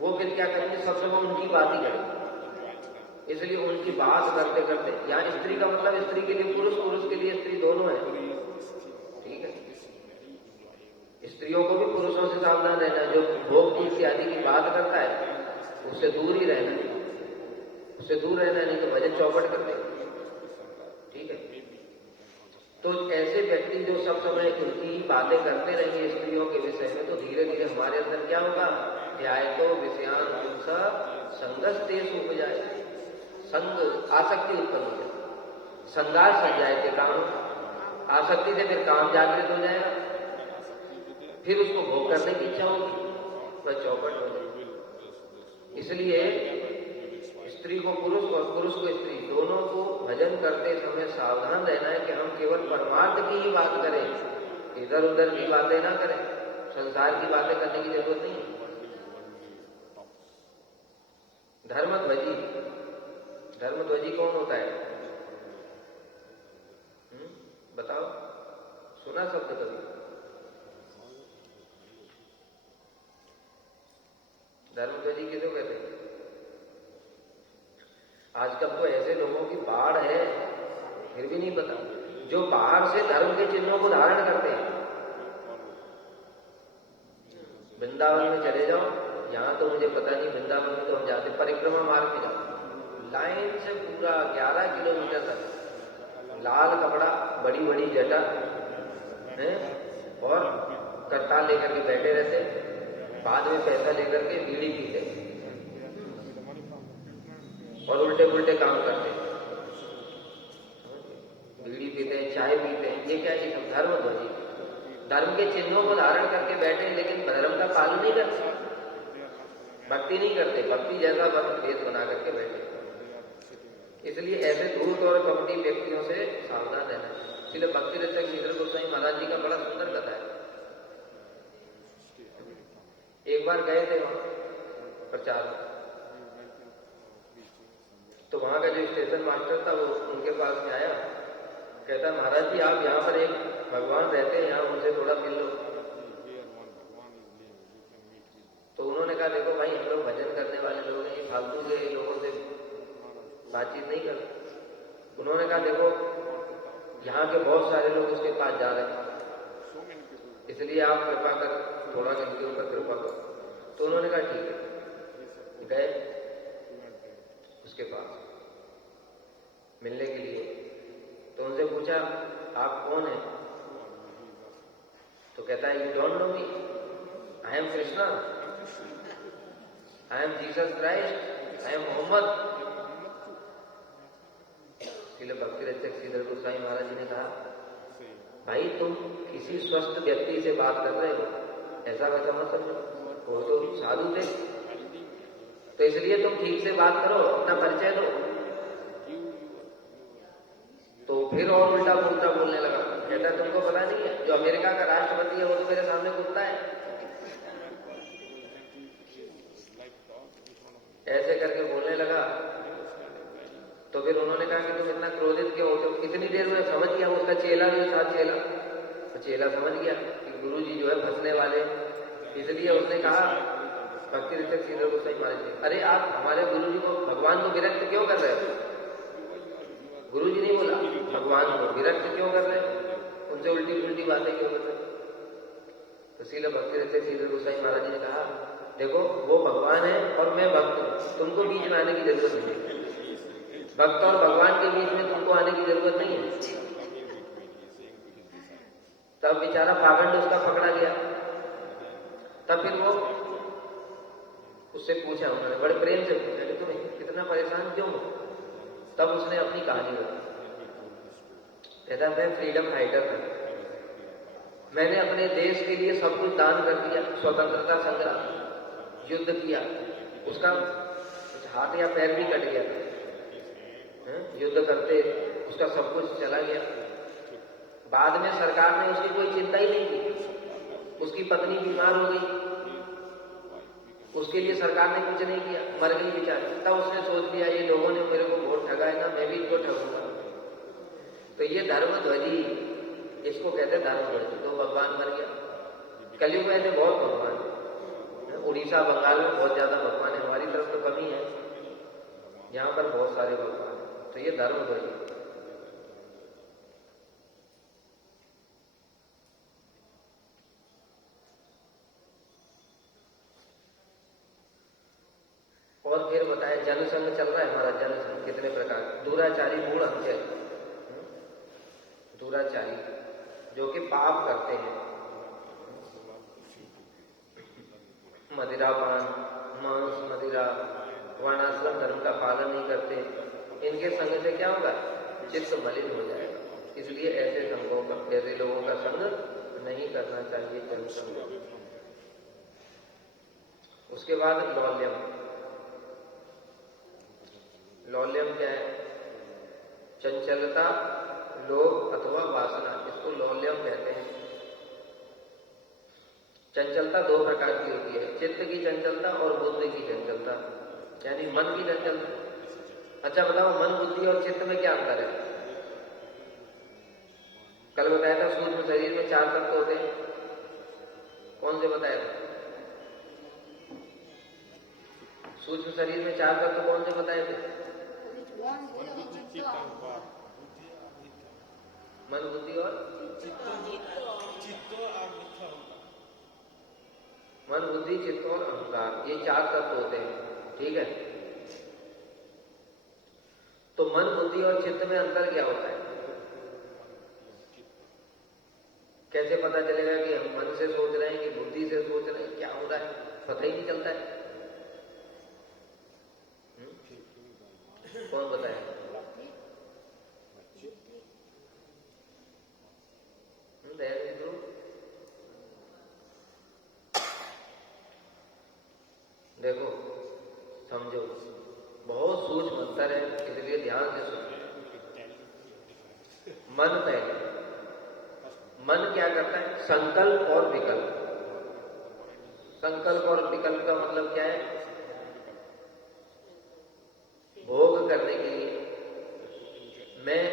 वो फिर क्या करेंगे, सब समय उनकी बात ही करेंगे। इसलिए उनकी बात करते करते, यहाँ स्त्री का मतलब स्त्री के लिए पुरुष, पुरुष के लिए स्त्री, दोनों है, ठीक है। स्त्रियों को भी पुरुषों से सावधान रहना है। जो भोग इत्यादि की बात करता है उससे दूर ही रहना है, उससे दूर रहना है, नहीं तो भजन चौपट कर देगा, ठीक है। तो ऐसे व्यक्ति जो सब समय उनकी ही बातें करते रहेंगे स्त्रियों के विषय में, तो धीरे धीरे हमारे अंदर क्या होगा, ध्यायतो विषयान पुंसा संगस्तेष उपजाए, संग आसक्ति उत्पन्न हो जाए, संगार सज जाए के काम, आसक्ति से फिर काम जागृत हो जाएगा, फिर उसको भोग करने की इच्छा होगी, वह चौपट हो जाएगी। इसलिए स्त्री को पुरुष और पुरुष को स्त्री, दोनों को भजन करते समय सावधान रहना है कि हम केवल परमार्थ की ही बात करें, इधर उधर की बातें ना करें, संसार की बातें करने की जरूरत नहीं है। धर्मध्वजी, धर्मध्वजी कौन होता है? बताओ, सुना शब्द कभी? धर्मध्वजी किसको कहते हैं? आजकल तो ऐसे लोगों की बाढ़ है, फिर भी नहीं पता, जो बाहर से धर्म के चिन्हों को धारण करते हैं। वृंदावन में चले जाओ, यहां तो मुझे पता नहीं, वृंदावन में तो हम जाते परिक्रमा मार्ग में जाते, लाइन से पूरा 11 किलोमीटर तक लाल कपड़ा, बड़ी बड़ी जटा है और करताल लेकर के बैठे रहते, बाद में पैसा लेकर के बीड़ी पीते और उल्टे पुल्टे काम करते हैं, बीड़ी पीते हैं, चाय पीते हैं। ये क्या है? सब धर्मध्वजी, धर्म के चिन्हों को धारण करके बैठे, लेकिन धर्म का पालन नहीं करते, भक्ति नहीं करते, भक्ति जैसा बस भेद बना करके बैठे। इसलिए ऐसे धूर्त और कपटी व्यक्तियों से सावधान रहना है। इसलिए भक्ति रचक श्रीधर गोस्वामी महाराज जी का बड़ा सुंदर कथा है। एक बार गए थे वहां प्रचार, तो वहां का जो स्टेशन मास्टर था वो उनके पास में आया, कहता महाराज जी आप यहाँ पर एक भगवान रहते हैं, यहाँ उनसे थोड़ा मिल लो। तो उन्होंने कहा देखो भाई, हम लोग भजन करने वाले लोग हैं, फालतू के लोगों से बातचीत नहीं करते। उन्होंने कहा देखो यहाँ के बहुत सारे लोग उसके पास जा रहे हैं, इसलिए आप कृपा कर थोड़ा इनके ऊपर कृपा करो। तो उन्होंने कहा ठीक है, गए उसके पास मिलने के लिए। तो उनसे पूछा आप कौन हैं? तो कहता है you don't know me, I am Krishna, I am Jesus Christ, I am Mohammed. इसलिए भक्ति रचक श्रीधर गोस्वामी महाराज जी ने कहा भाई तुम किसी स्वस्थ व्यक्ति से बात कर रहे हो, ऐसा वैसा मत समझो, वो तो साधु थे, तो इसलिए तुम ठीक से बात करो, अपना परिचय दो। तो फिर और उल्टा पुल्टा बोलने लगा। कहता है तुमको पता नहीं है, जो अमेरिका का राष्ट्रपति है वो तो मेरे सामने कुत्ता है। ऐसे करके बोलने लगा। तो फिर उन्होंने कहा कि तुम इतना क्रोधित क्यों हो? तो इतनी देर में समझ गया, उसका चेला भी था, चेला समझ गया कि गुरुजी जो है फंसने वाले। इसलिए उसने कहा, भक्ति रसिक श्रीधर गोसाई महाराज जी, अरे आप हमारे गुरुजी को, भगवान को विरक्त क्यों कर रहे हो? गुरुजी नहीं बोला, भगवान को विरक्त क्यों कर रहे हो? उनसे उल्टी उल्टी बातें क्यों कर रहे हो? तो श्रील भक्ति रसिक श्रीधर गोसाई महाराज जी ने कहा, देखो वो भगवान है और मैं भक्त हूं, तुमको बीच में आने की जरूरत नहीं है। भक्त और भगवान के बीच में तुमको आने की जरूरत नहीं है। तब बेचारा पाखंड उसका पकड़ा गया। तब फिर वो उससे पूछा, उन्होंने बड़े प्रेम से पूछा कि तुम कितना परेशान क्यों हो? तब उसने अपनी कहानी बताई। कहता मैं फ्रीडम फाइटर था, मैंने अपने देश के लिए सब कुछ दान कर दिया, स्वतंत्रता संग्राम, युद्ध किया, उसका हाथ या पैर भी कट गया था, युद्ध करते उसका सब कुछ चला गया। बाद में सरकार ने उसकी कोई चिंता ही नहीं की, उसकी पत्नी बीमार हो गई, उसके लिए सरकार ने कुछ नहीं किया, मर गई बेचारी। तब उसने सोच लिया ये लोगों ने मेरे को वोट ठगा है ना, मैं भी इनको ठगूंगा। तो ये धर्मध्वजी, इसको कहते धर्मध्वजी। तो भगवान मर गया। कलयुग में ऐसे बहुत भगवान है, उड़ीसा बंगाल में बहुत ज्यादा भगवान है, हमारी तरफ तो कमी है, यहाँ पर बहुत सारे भगवान है। तो ये धर्मध्वजी। और फिर बताया जनसंघ चल रहा है हमारा, जनसंघ कितने प्रकार, दुराचारी मूढ़ अंत्य, दुराचारी जो कि पाप करते हैं, मदिरापान, मांस मदिरा, वर्णाश्रम धर्म का पालन नहीं करते, इनके संग से क्या होगा? चित्त मलिन हो जाएगा। इसलिए ऐसे संघों का, ऐसे लोगों का संग नहीं करना चाहिए, जनसंघ। उसके बाद लौल्यम। लौल्यम क्या है? चंचलता, लोभ अथवा वासना, इसको लौल्यम कहते हैं। चंचलता दो प्रकार की होती है, चित्त की चंचलता और बुद्धि की चंचलता, यानी मन की चंचलता। अच्छा बताओ, मन, बुद्धि और चित्त में क्या अंतर है? कल बताया था सूक्ष्म शरीर में 4 तत्व होते हैं, कौन से बताया था? सूक्ष्म शरीर में 4 तत्व कौन से बताए थे? मन, बुद्धि और मन, बुद्धि, चित्त और अहंकार, ये 4 तत्व होते हैं, ठीक है। तो मन, बुद्धि और चित्त में अंतर क्या होता है? कैसे पता चलेगा कि हम मन से सोच रहे हैं कि बुद्धि से सोच रहे हैं? क्या हो रहा है पता ही नहीं चलता है। कौन बताए? देखो समझो, बहुत सूक्ष्म अंतर है, इसलिए ध्यान से सुनो। मन पहले, मन क्या करता है? संकल्प और विकल्प। संकल्प और विकल्प का मतलब क्या है? भोग करने के लिए मैं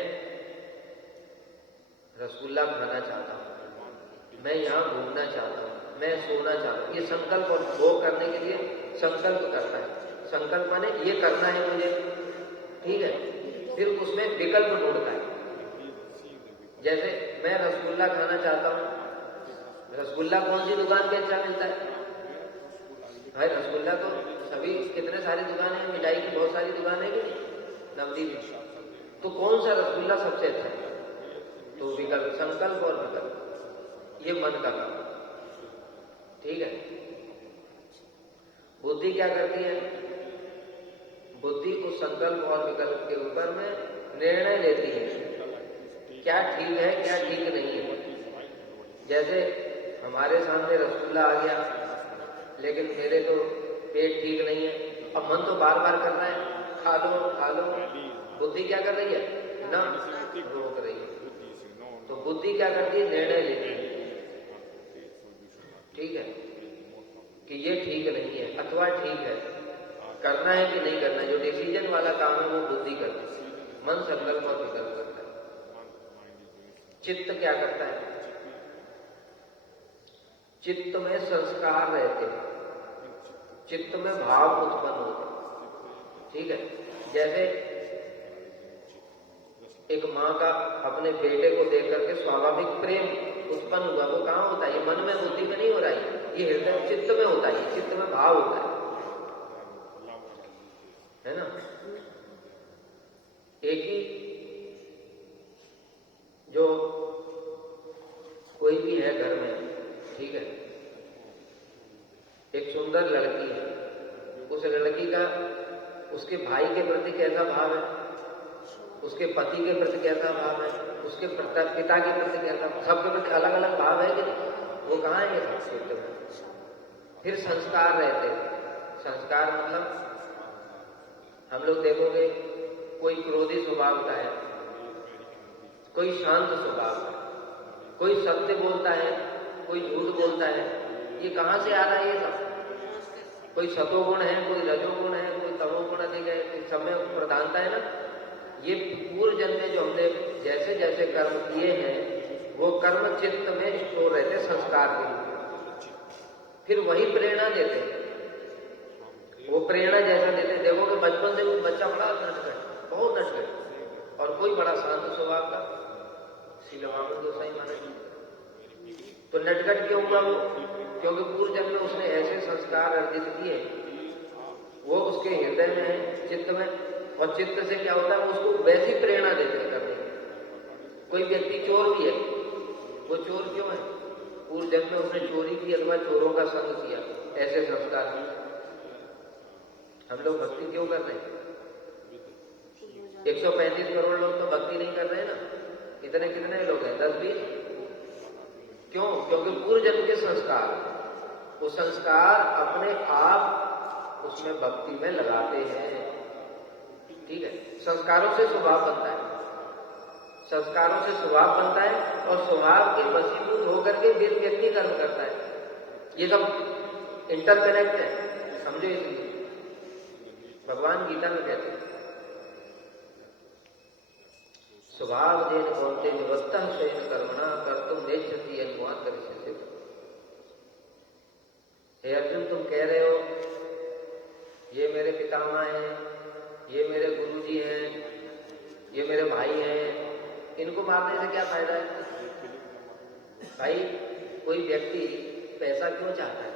रसगुल्ला खाना चाहता हूं, मैं यहां घूमना चाहता हूं, मैं सोना चाहता हूं, ये संकल्प और भोग करने के लिए संकल्प करता है। संकल्प माने ये करना है मुझे, ठीक है। फिर उसमें विकल्प ढूंढता है। जैसे मैं रसगुल्ला खाना चाहता हूं, रसगुल्ला कौन सी दुकान पे अच्छा मिलता है? भाई रसगुल्ला तो सभी, कितने सारी दुकानें हैं, मिठाई की बहुत सारी दुकानें हैं कि नहीं, नवदीप। तो कौन सा रसगुल्ला सबसे अच्छा है? तो विकल्प, संकल्प और विकल्प, ये मन का काम, ठीक है। बुद्धि क्या करती है? बुद्धि उस संकल्प और विकल्प के ऊपर में निर्णय लेती है, क्या ठीक है क्या ठीक नहीं है। जैसे हमारे सामने रसगुल्ला आ गया, लेकिन मेरे तो पेट ठीक नहीं है, अब मन तो बार बार कर रहा है, खा लो, बुद्धि क्या कर रही है? ना रोक रही है। तो बुद्धि क्या करती है? निर्णय लेती है, ठीक है, कि ये ठीक नहीं है अथवा ठीक है, करना है कि नहीं करना। जो डिसीजन वाला काम है वो बुद्धि करती है, मन संकल्प और विकल्प करता है। चित्त क्या करता है? चित्त में संस्कार रहते हैं, चित्त में भाव उत्पन्न होते हैं, ठीक है। जैसे एक माँ का अपने बेटे को देख करके स्वाभाविक प्रेम उत्पन्न हुआ, वो कहाँ होता है? ये मन में, बुद्धि में नहीं हो रहा है, ये हृदय चित्त में होता है, चित्त में भाव होता है ना। एक ही जो कोई भी है घर में, ठीक है, एक सुंदर लड़की है, उस लड़की का उसके भाई के प्रति कैसा भाव है, उसके पति के प्रति कैसा भाव है, उसके पिता के प्रति कैसा, सबके प्रति अलग अलग भाव है कि नहीं? वो कहाँ है? ये चित्त में। फिर संस्कार रहते हैं। संस्कार मतलब हम लोग देखोगे कोई क्रोधी स्वभाव का है, कोई शांत स्वभाव का, कोई सत्य बोलता है, कोई झूठ बोलता है। ये कहाँ से आ रहा है? ये सब कोई सतोगुण है, कोई रजोगुण है, कोई तमोगुण अधिक है, समय प्रधानता है ना। ये पूर्व जन्म में जो हमने जैसे जैसे कर्म किए हैं वो कर्म चित्त में स्टोर रहते, संस्कार के रूप। फिर वही प्रेरणा देते हैं, वो प्रेरणा जैसा देते हैं। देखो कि बचपन से बच्चा बड़ा नटखट, बहुत नटखट, और कोई बड़ा शांत स्वभाव का, शीलवामन गोसाई महाराज। तो नटखट क्यों हुआ वो? क्योंकि पूर्व जन्म में उसने ऐसे संस्कार अर्जित किए, वो उसके हृदय में है, चित्त में, और चित्त से क्या होता है? उसको वैसी प्रेरणा देते हैं करने की। कोई व्यक्ति चोर भी है, वो चोर क्यों है? पूर्व जन्म में उसने चोरी की अथवा चोरों का संग किया, ऐसे संस्कार। हम लोग भक्ति क्यों कर रहे हैं? 135 करोड़ लोग तो भक्ति नहीं कर रहे हैं ना। इतने कितने लोग हैं? 10-20। क्यों? क्योंकि पूर्व जन्म के संस्कार, वो संस्कार अपने आप उसमें भक्ति में लगाते हैं, ठीक है। संस्कारों से स्वभाव बनता है, संस्कारों से स्वभाव बनता है, और स्वभाव के वशीभूत होकर के फिर व्यक्ति कर्म करता है। ये सब इंटरकनेक्ट है, समझो। इसलिए भगवान गीता में कहते हैं, स्वभाव देन कौनते विवत्तः स्वयं कर्मणा कर्तुम नेच्छति अनुवाद करिष्यति। हे अर्जुन, तुम कह रहे हो ये मेरे पितामह हैं, ये मेरे गुरुजी हैं, ये मेरे भाई हैं, इनको मारने से क्या फायदा है? भाई, कोई व्यक्ति पैसा क्यों चाहता है?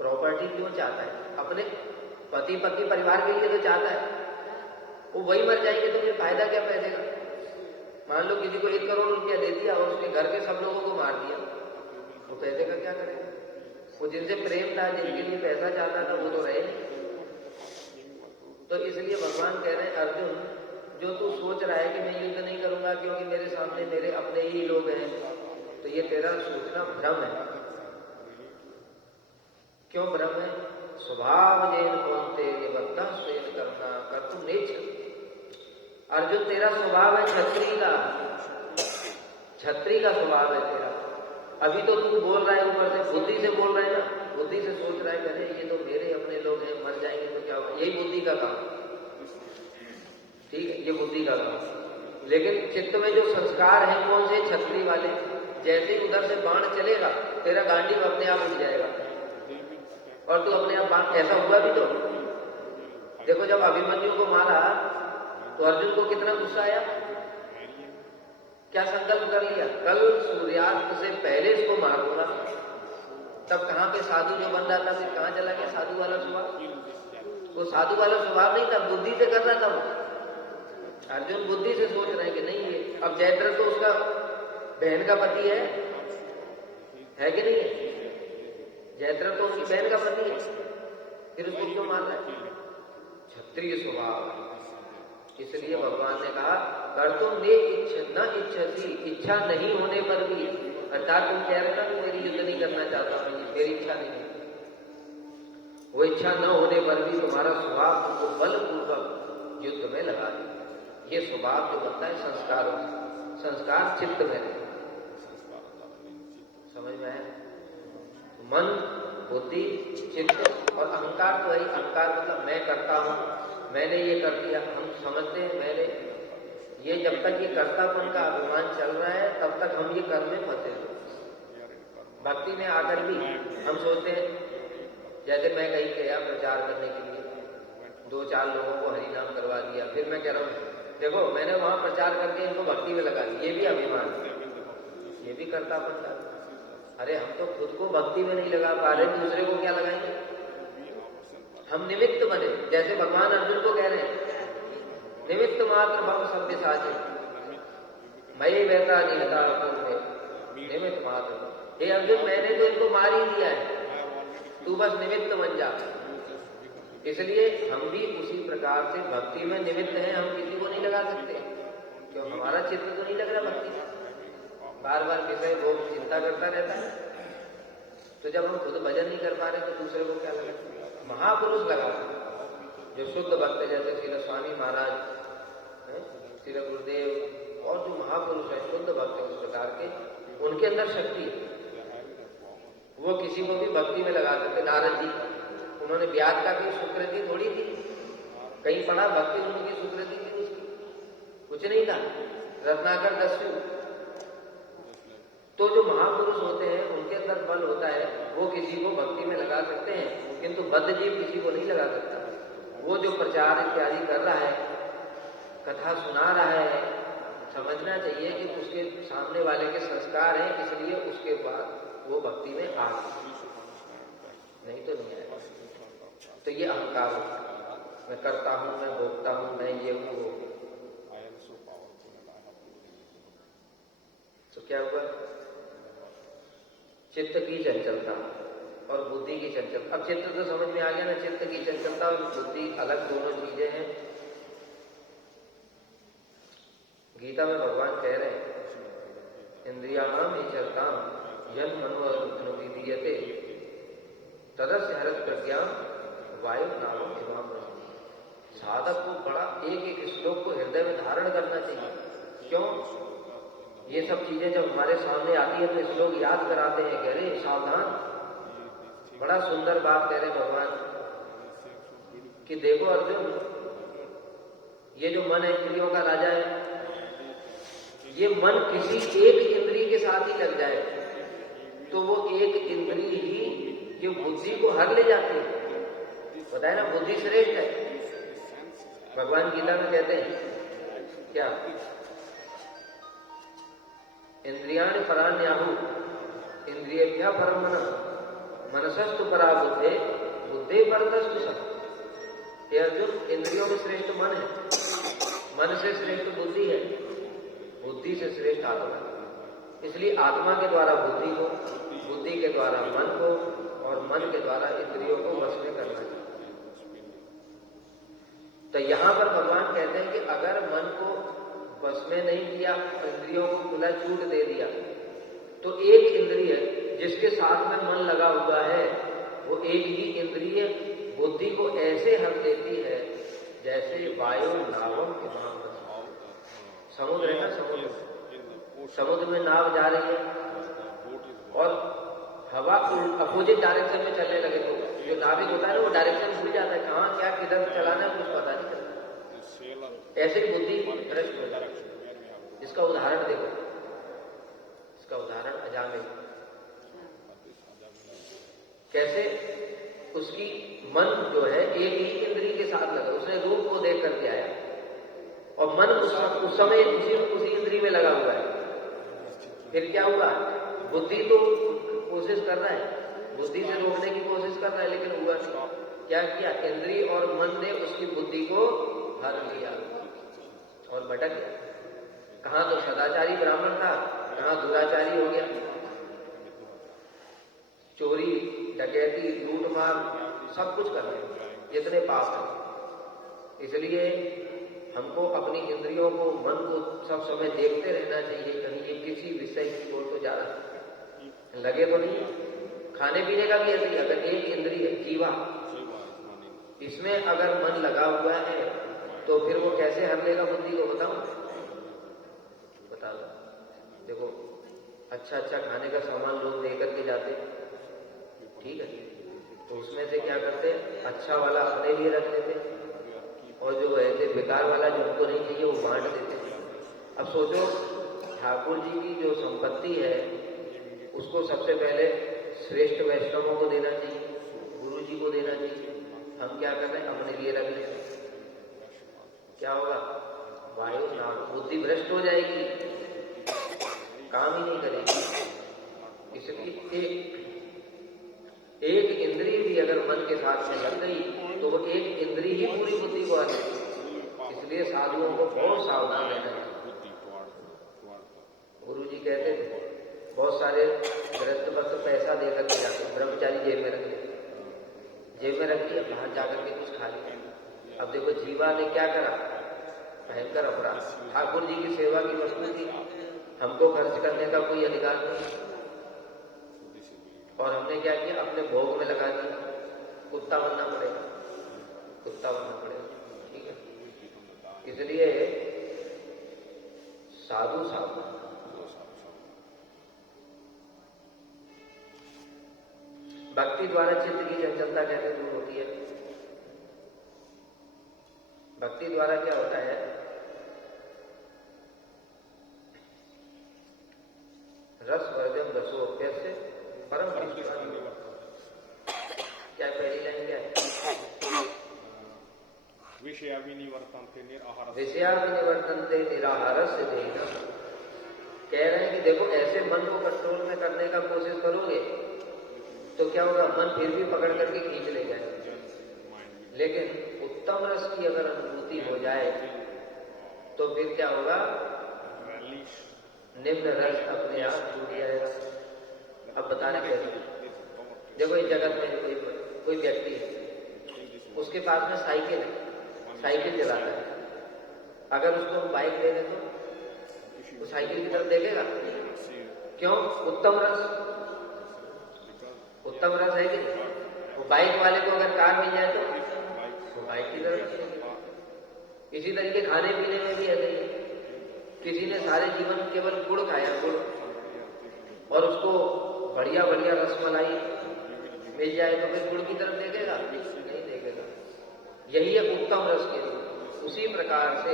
प्रॉपर्टी क्यों चाहता है? अपने पति पत्नी परिवार के लिए तो चाहता है। वो वही मर जाएंगे तो फिर फायदा क्या पैसे का? मान लो किसी को 1 करोड़ रुपया दे दिया और उसके घर के सब लोगों को मार दिया, वो पैसे का क्या करेगा? वो जिनसे प्रेम था, जिनके लिए पैसा चाहता था, वो तो रहे नहीं। तो इसलिए भगवान कह रहे हैं, अर्जुन, जो तू सोच रहा है कि मैं युद्ध नहीं करूंगा क्योंकि मेरे सामने मेरे अपने ही लोग हैं, तो ये तेरा सोचना भ्रम है। क्यों भ्रम है? स्वभाव जेन कौनते निबद्धः स्वयं कर्मणा कर्तुम नेच्छति। अर्जुन, तेरा स्वभाव है छत्री का, छत्री का स्वभाव है तेरा। अभी तो तू बोल रहा है, ऊपर से बुद्धि से बोल रहा है ना, बुद्धि से सोच रहा है, अरे ये तो मेरे अपने लोग हैं, मर जाएंगे तो क्या होगा? यही बुद्धि का काम, ठीक है, ये बुद्धि का काम। लेकिन चित्त में जो संस्कार है कौन से? छत्री वाले। जैसे ही उधर से बाण चलेगा, तेरा गांडी में अपने आप उठ जाएगा और तू अपने आप बाण। ऐसा हुआ भी तो देखो, जब अभिमन्यु को मारा तो अर्जुन को कितना गुस्सा आया, क्या संकल्प कर लिया? कल सूर्यास्त से पहले इसको मार दूंगा। तब कहां पे साधु जो बन रहा था, फिर कहां चला गया साधु वाला स्वभाव? वो साधु वाला स्वभाव नहीं था, बुद्धि से कर रहा था वो। अर्जुन बुद्धि से सोच रहे हैं कि नहीं ये, अब जयद्रथ तो उसका बहन का पति है कि नहीं है? जयद्रथ तो उसकी बहन का पति है, फिर उसको क्यों मार रहा है? क्षत्रिय स्वभाव। इसलिए भगवान ने कहा, कर्तुम ने न इच्छति, इच्छा नहीं होने पर भी, अर्थात तुम कह रहे ना कि मेरी युद्ध नहीं करना चाहता, मेरी इच्छा नहीं है, वो इच्छा न होने पर भी तुम्हारा स्वभाव तुमको बलपूर्वक युद्ध में लगा दे। ये स्वभाव जो बनता है संस्कार, संस्कार चित्त में रहता है। समझ में आया? मन, बुद्धि, चित्त और अहंकार तो वही। अहंकार मतलब मैं करता हूं, मैंने ये कर दिया। हम समझते हैं मैंने ये, जब तक ये कर्तापन का अभिमान चल रहा है तब तक हम ये कर्म में फंसे हैं। भक्ति में आकर भी हम सोचते हैं, जैसे मैं कहीं गया प्रचार करने के लिए, 2-4 लोगों को हरि नाम करवा दिया, फिर मैं कह रहा हूँ देखो मैंने वहां प्रचार करके इनको भक्ति में लगा दिया। ये भी अभिमान, ये भी कर्तापन का। अरे हम तो खुद को भक्ति में नहीं लगा पा रहे, दूसरे को क्या लगाएंगे? हम निमित्त बने। जैसे भगवान अर्जुन को कह रहे हैं निमित्त मात्र भव सभ्य साजे, मयि वैता निहता में निमित्त मात्र। हे अर्जुन मैंने तो इनको मार ही दिया है, तू बस निमित्त बन जा। इसलिए हम भी उसी प्रकार से भक्ति में निमित्त हैं, हम किसी को नहीं लगा सकते क्यों? हमारा चित्त तो नहीं लग रहा भक्ति में, बार बार विषय भोग चिंता करता रहता है। तो जब हम खुद भजन नहीं कर पा रहे तो दूसरे को क्या लगा? महापुरुष लगा, जो शुद्ध भक्त जैसे श्री स्वामी महाराज, श्री गुरुदेव और जो महापुरुष है शुद्ध भक्त उस प्रकार के, उनके अंदर शक्ति है, वो किसी को भी भक्ति में लगा सकते। नारद जी उन्होंने व्यास का भी सुकृति थोड़ी थी, कहीं पढ़ा भक्ति उनकी सुकृति थी उसकी? कुछ नहीं था। रत्नाकर दस्यु, तो जो महापुरुष होते हैं उनके अंदर बल होता है, वो किसी को भक्ति में लगा सकते हैं, किंतु बद्धजीव किसी को नहीं लगा सकता। वो जो प्रचार इत्यादि कर रहा है, कथा सुना रहा है, समझना चाहिए कि उसके सामने वाले के संस्कार हैं, इसलिए उसके बाद वो भक्ति में आ गया, नहीं तो नहीं आएगा। तो ये अहंकार होता है, मैं करता हूं, मैं भोगता हूं, मैं ये हूं वो। तो क्या हुआ? चित्त की चंचलता और बुद्धि की चंचलता। अब चित्त तो समझ में आ गया ना, चित्त की चंचलता और बुद्धि अलग दोनों चीजें हैं। गीता में भगवान कह रहे हैं इंद्रियाणाम चलताम यन मनोदीयते तदस्य हरत प्रज्ञा वायु नाम इमाम। साधक को बड़ा एक एक श्लोक को हृदय में धारण करना चाहिए। क्यों? ये सब चीजें जब हमारे सामने आती है तो श्लोक याद कराते हैं, कह रहे सावधान। बड़ा सुंदर बात कह रहे भगवान कि देखो अर्जुन, ये जो मन है इंद्रियों का राजा है, ये मन किसी एक इंद्रिय के साथ ही लग जाए तो वो एक इंद्रिय ही जो बुद्धि को हर ले जाती है। बताए ना, बुद्धि श्रेष्ठ है। भगवान गीता में कहते हैं क्या? इंद्रियाणि पराण्याहु इंद्रियेभ्यः परं मनः मनसस्तु परा बुद्धे बुद्धे परतस्तु सत्। हे अर्जुन, इंद्रियों में श्रेष्ठ मन है, मन से श्रेष्ठ बुद्धि है, बुद्धि से श्रेष्ठ आत्मा है। इसलिए आत्मा के द्वारा बुद्धि को, बुद्धि के द्वारा मन को और मन के द्वारा इंद्रियों को वश में करना चाहिए। तो यहां पर भगवान कहते हैं कि अगर मन को वश में नहीं किया, इंद्रियों को खुला छूट दे दिया, तो एक इंद्रिय जिसके साथ में मन लगा हुआ है वो एक ही इंद्रिय बुद्धि को ऐसे हर देती है जैसे वायु नावम के भाव। समुद्र है ना, समुद्र में नाव जा रही है और हवा अपोजिट डायरेक्शन में चलने लगे तो जो नाविक होता है ना वो डायरेक्शन भूल जाता है, कहाँ क्या किधर चलाना है कुछ पता नहीं चलता। ऐसे ही बुद्धि भ्रष्ट हो जाती है। इसका उदाहरण देखो, इसका उदाहरण अजामिल, कैसे उसकी मन जो है एक ही इंद्रिय के साथ लगा, उसने रूप को देख करके आया और मन उस समय उसी इंद्रिय में लगा हुआ है। फिर क्या हुआ? बुद्धि तो कोशिश कर रहा है, बुद्धि से रोकने की कोशिश कर रहा है, लेकिन हुआ नहीं। क्या किया? इंद्रिय और मन ने उसकी बुद्धि को हर लिया और भटक गया। कहां तो सदाचारी ब्राह्मण था, कहां दुराचारी हो गया। चोरी, डकैती, लूटमार सब कुछ कर रहे, इतने पाप है। इसलिए हमको अपनी इंद्रियों को, मन को सब समय देखते रहना चाहिए, कहीं ये किसी विषय की ओर तो जा रहा है, लगे तो नहीं। खाने पीने का भी ऐसे ही, अगर एक इंद्रिय जीवा इसमें अगर मन लगा हुआ है तो फिर वो कैसे हर लेगा बुद्धि को, बताओ बता दो। देखो अच्छा अच्छा खाने का सामान लोग दे करके जाते, ठीक है, तो उसमें से क्या करते, अच्छा वाला अपने लिए रख लेते और जो ऐसे बेकार वाला जिनको नहीं चाहिए वो बांट देते। अब सोचो ठाकुर जी की जो संपत्ति है उसको सबसे पहले श्रेष्ठ वैष्णवों को देना चाहिए, गुरु जी को देना चाहिए। हम क्या कर रहे हैं, अपने लिए रख लेते, क्या होगा, वायु नाम बुद्धि भ्रष्ट हो जाएगी, काम ही नहीं करेगी। इसलिए एक इंद्रिय भी अगर मन के साथ में लग गई तो वो एक इंद्रिय ही पूरी बुद्धि को आ जाएगी। इसलिए साधुओं को बहुत सावधान रहना चाहिए। गुरु जी कहते थे बहुत सारे गृहस्थ भक्त पैसा देकर के जाते, ब्रह्मचारी जेब में रख लेते, जेब में रख लिया, बाहर जाकर के कुछ खा लिया। अब देखो जीवा ने क्या करा, भयंकर अपराध। ठाकुर जी की सेवा की वस्तु थी, हमको खर्च करने का कोई अधिकार नहीं, और हमने क्या किया, अपने भोग में लगा दिया। कुत्ता बनना पड़ेगा, कुत्ता बनना पड़ेगा, ठीक है। इसलिए साधु साधु भक्ति द्वारा चित्त की चंचलता कैसे दूर होती है। भक्ति द्वारा क्या होता है, रस वर्जम रसोप्यस्य परम विश्वास। क्या पहली लाइन क्या है, विषयाविनिवर्तन्ते निराहार, विषयाविनिवर्तन्ते निराहारस्य देहिनः। कह रहे हैं कि देखो ऐसे मन को कंट्रोल में करने का कोशिश करोगे तो क्या होगा, मन फिर भी पकड़ करके खींच ले जाए। लेकिन उत्तम रस की अगर अनुभूति हो जाए तो फिर क्या होगा, निम्न रस अपने आप छूट जाएगा। अब बताने कैसे, देखो इस जगत में कोई व्यक्ति है, उसके पास में साइकिल है, साइकिल चलाता है, अगर उसको बाइक दे दे तो वो साइकिल की तरफ देखेगा, क्यों, उत्तम रस, उत्तम रस है कि नहीं। वो बाइक वाले को अगर कार मिल जाए तो वो बाइक की तरफ देखेगा। इसी तरीके खाने पीने में भी ऐसे ही है, किसी ने सारे जीवन केवल गुड़ खाया, गुड़, और उसको बढ़िया बढ़िया रसमलाई मिल जाए तो फिर गुड़ की तरफ देखेगा, नहीं देखेगा। यही है उत्तम रस के लिए। उसी प्रकार से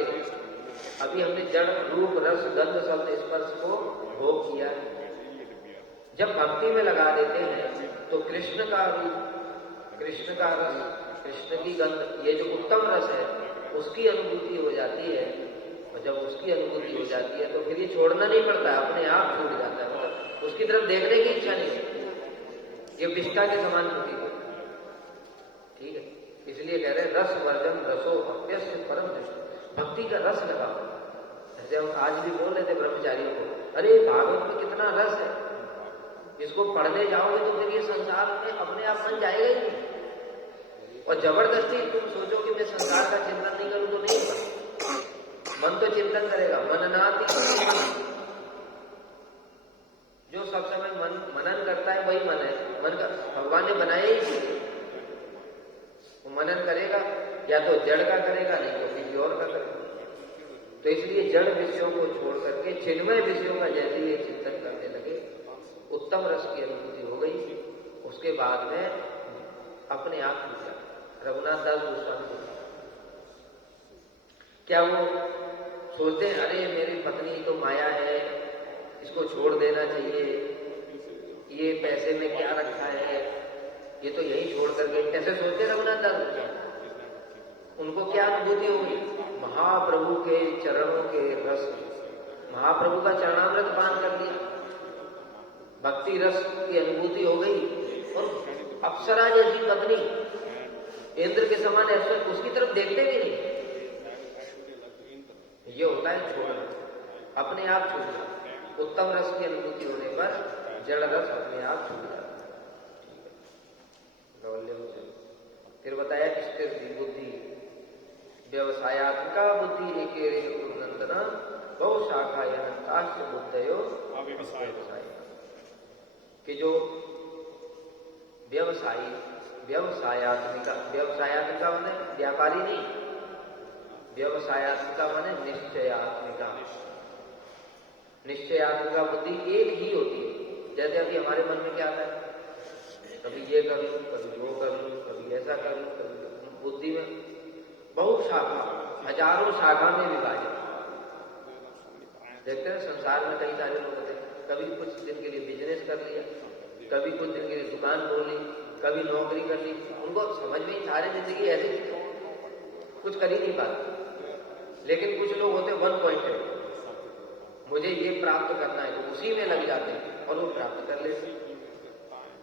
अभी हमने जड़ रूप रस गंध शब्द स्पर्श को भोग किया, जब भक्ति में लगा देते हैं तो कृष्ण का रूप, कृष्ण का रस, कृष्ण की गंध, ये जो उत्तम रस है उसकी अनुभूति हो जाती है। और जब उसकी अनुभूति हो जाती है तो फिर ये छोड़ना नहीं पड़ता, अपने आप छूट जाता है, मतलब उसकी तरफ देखने की इच्छा नहीं है, ये विष्ठा के समान होती है, ठीक है। इसलिए कह रहे रस वर्जन रसो अप्यस्य परम दृष्टि, भक्ति का रस लगाओ। जैसे हम आज भी बोल रहे थे ब्रह्मचारियों को, अरे भागवत में कितना रस है, इसको पढ़ने जाओगे तो फिर ये संसार में अपने आप मन जाएगा ही नहीं। और जबरदस्ती तुम सोचो कि मैं संसार का चिंतन नहीं करूं तो नहीं होगा, मन तो चिंतन करेगा। मननाति, जो सब समय मनन करता है वही मन है, मन का भगवान ने बनाया ही, वो मनन करेगा या तो जड़ का करेगा, नहीं तो किसी और का करेगा। तो इसलिए जड़ विषयों को छोड़ करके चिन्मय विषयों का जैसे ये चिंतन करने लगे, उत्तम रस की अनुभूति हो गई, उसके बाद में अपने आप छूट गया। रघुनाथ दास गोस्वामी क्या वो सोचते हैं अरे मेरी पत्नी तो माया है, इसको छोड़ देना चाहिए, ये पैसे में क्या रखा है, ये तो यही छोड़ करके, ऐसे सोचते रघुनाथ दास। उनको क्या अनुभूति हुई, महाप्रभु के चरणों के रस, महाप्रभु का चरणामृत पान कर लिया, भक्ति रस की अनुभूति हो गई, और अप्सरा जैसी पत्नी इंद्र के समान ऐश्वर्य, उसकी तरफ देखते भी नहीं। ये होता है छोड़ना, अपने आप छूटना। उत्तम रस की अनुभूति होने पर जड़ रस अपने आप छूट जाता है। फिर बताया स्थिर बुद्धि, व्यवसायत्मिका बुद्धि एक नंदना बहु शाखा बुद्धयो व्यवसाय, कि जो व्यवसायी व्यवसायात्मिका, व्यवसायात्मिका माने व्यापारी नहीं, व्यवसायात्मिका माने निश्चयात्मिका। निश्चयात्मिका बुद्धि एक ही होती है। जैसे अभी हमारे मन में क्या आता है, कभी ये कर लूं, कभी वो कर लूं, कभी ऐसा कर लूं, कभी बुद्धि में बहुत शाखा, हजारों शाखा में विभाजित। देखते हैं संसार में कई सारे लोग होते हैं, कभी कुछ दिन के लिए बिजनेस कर लिया, कभी कुछ दिन के लिए दुकान खोल ली, कभी नौकरी कर ली, उनको समझ में सारी जिंदगी ऐसे कुछ कर ही नहीं पाते। लेकिन कुछ लोग होते वन पॉइंटेड, मुझे ये प्राप्त करना है, तो उसी में लग जाते हैं और वो प्राप्त कर लेते हैं।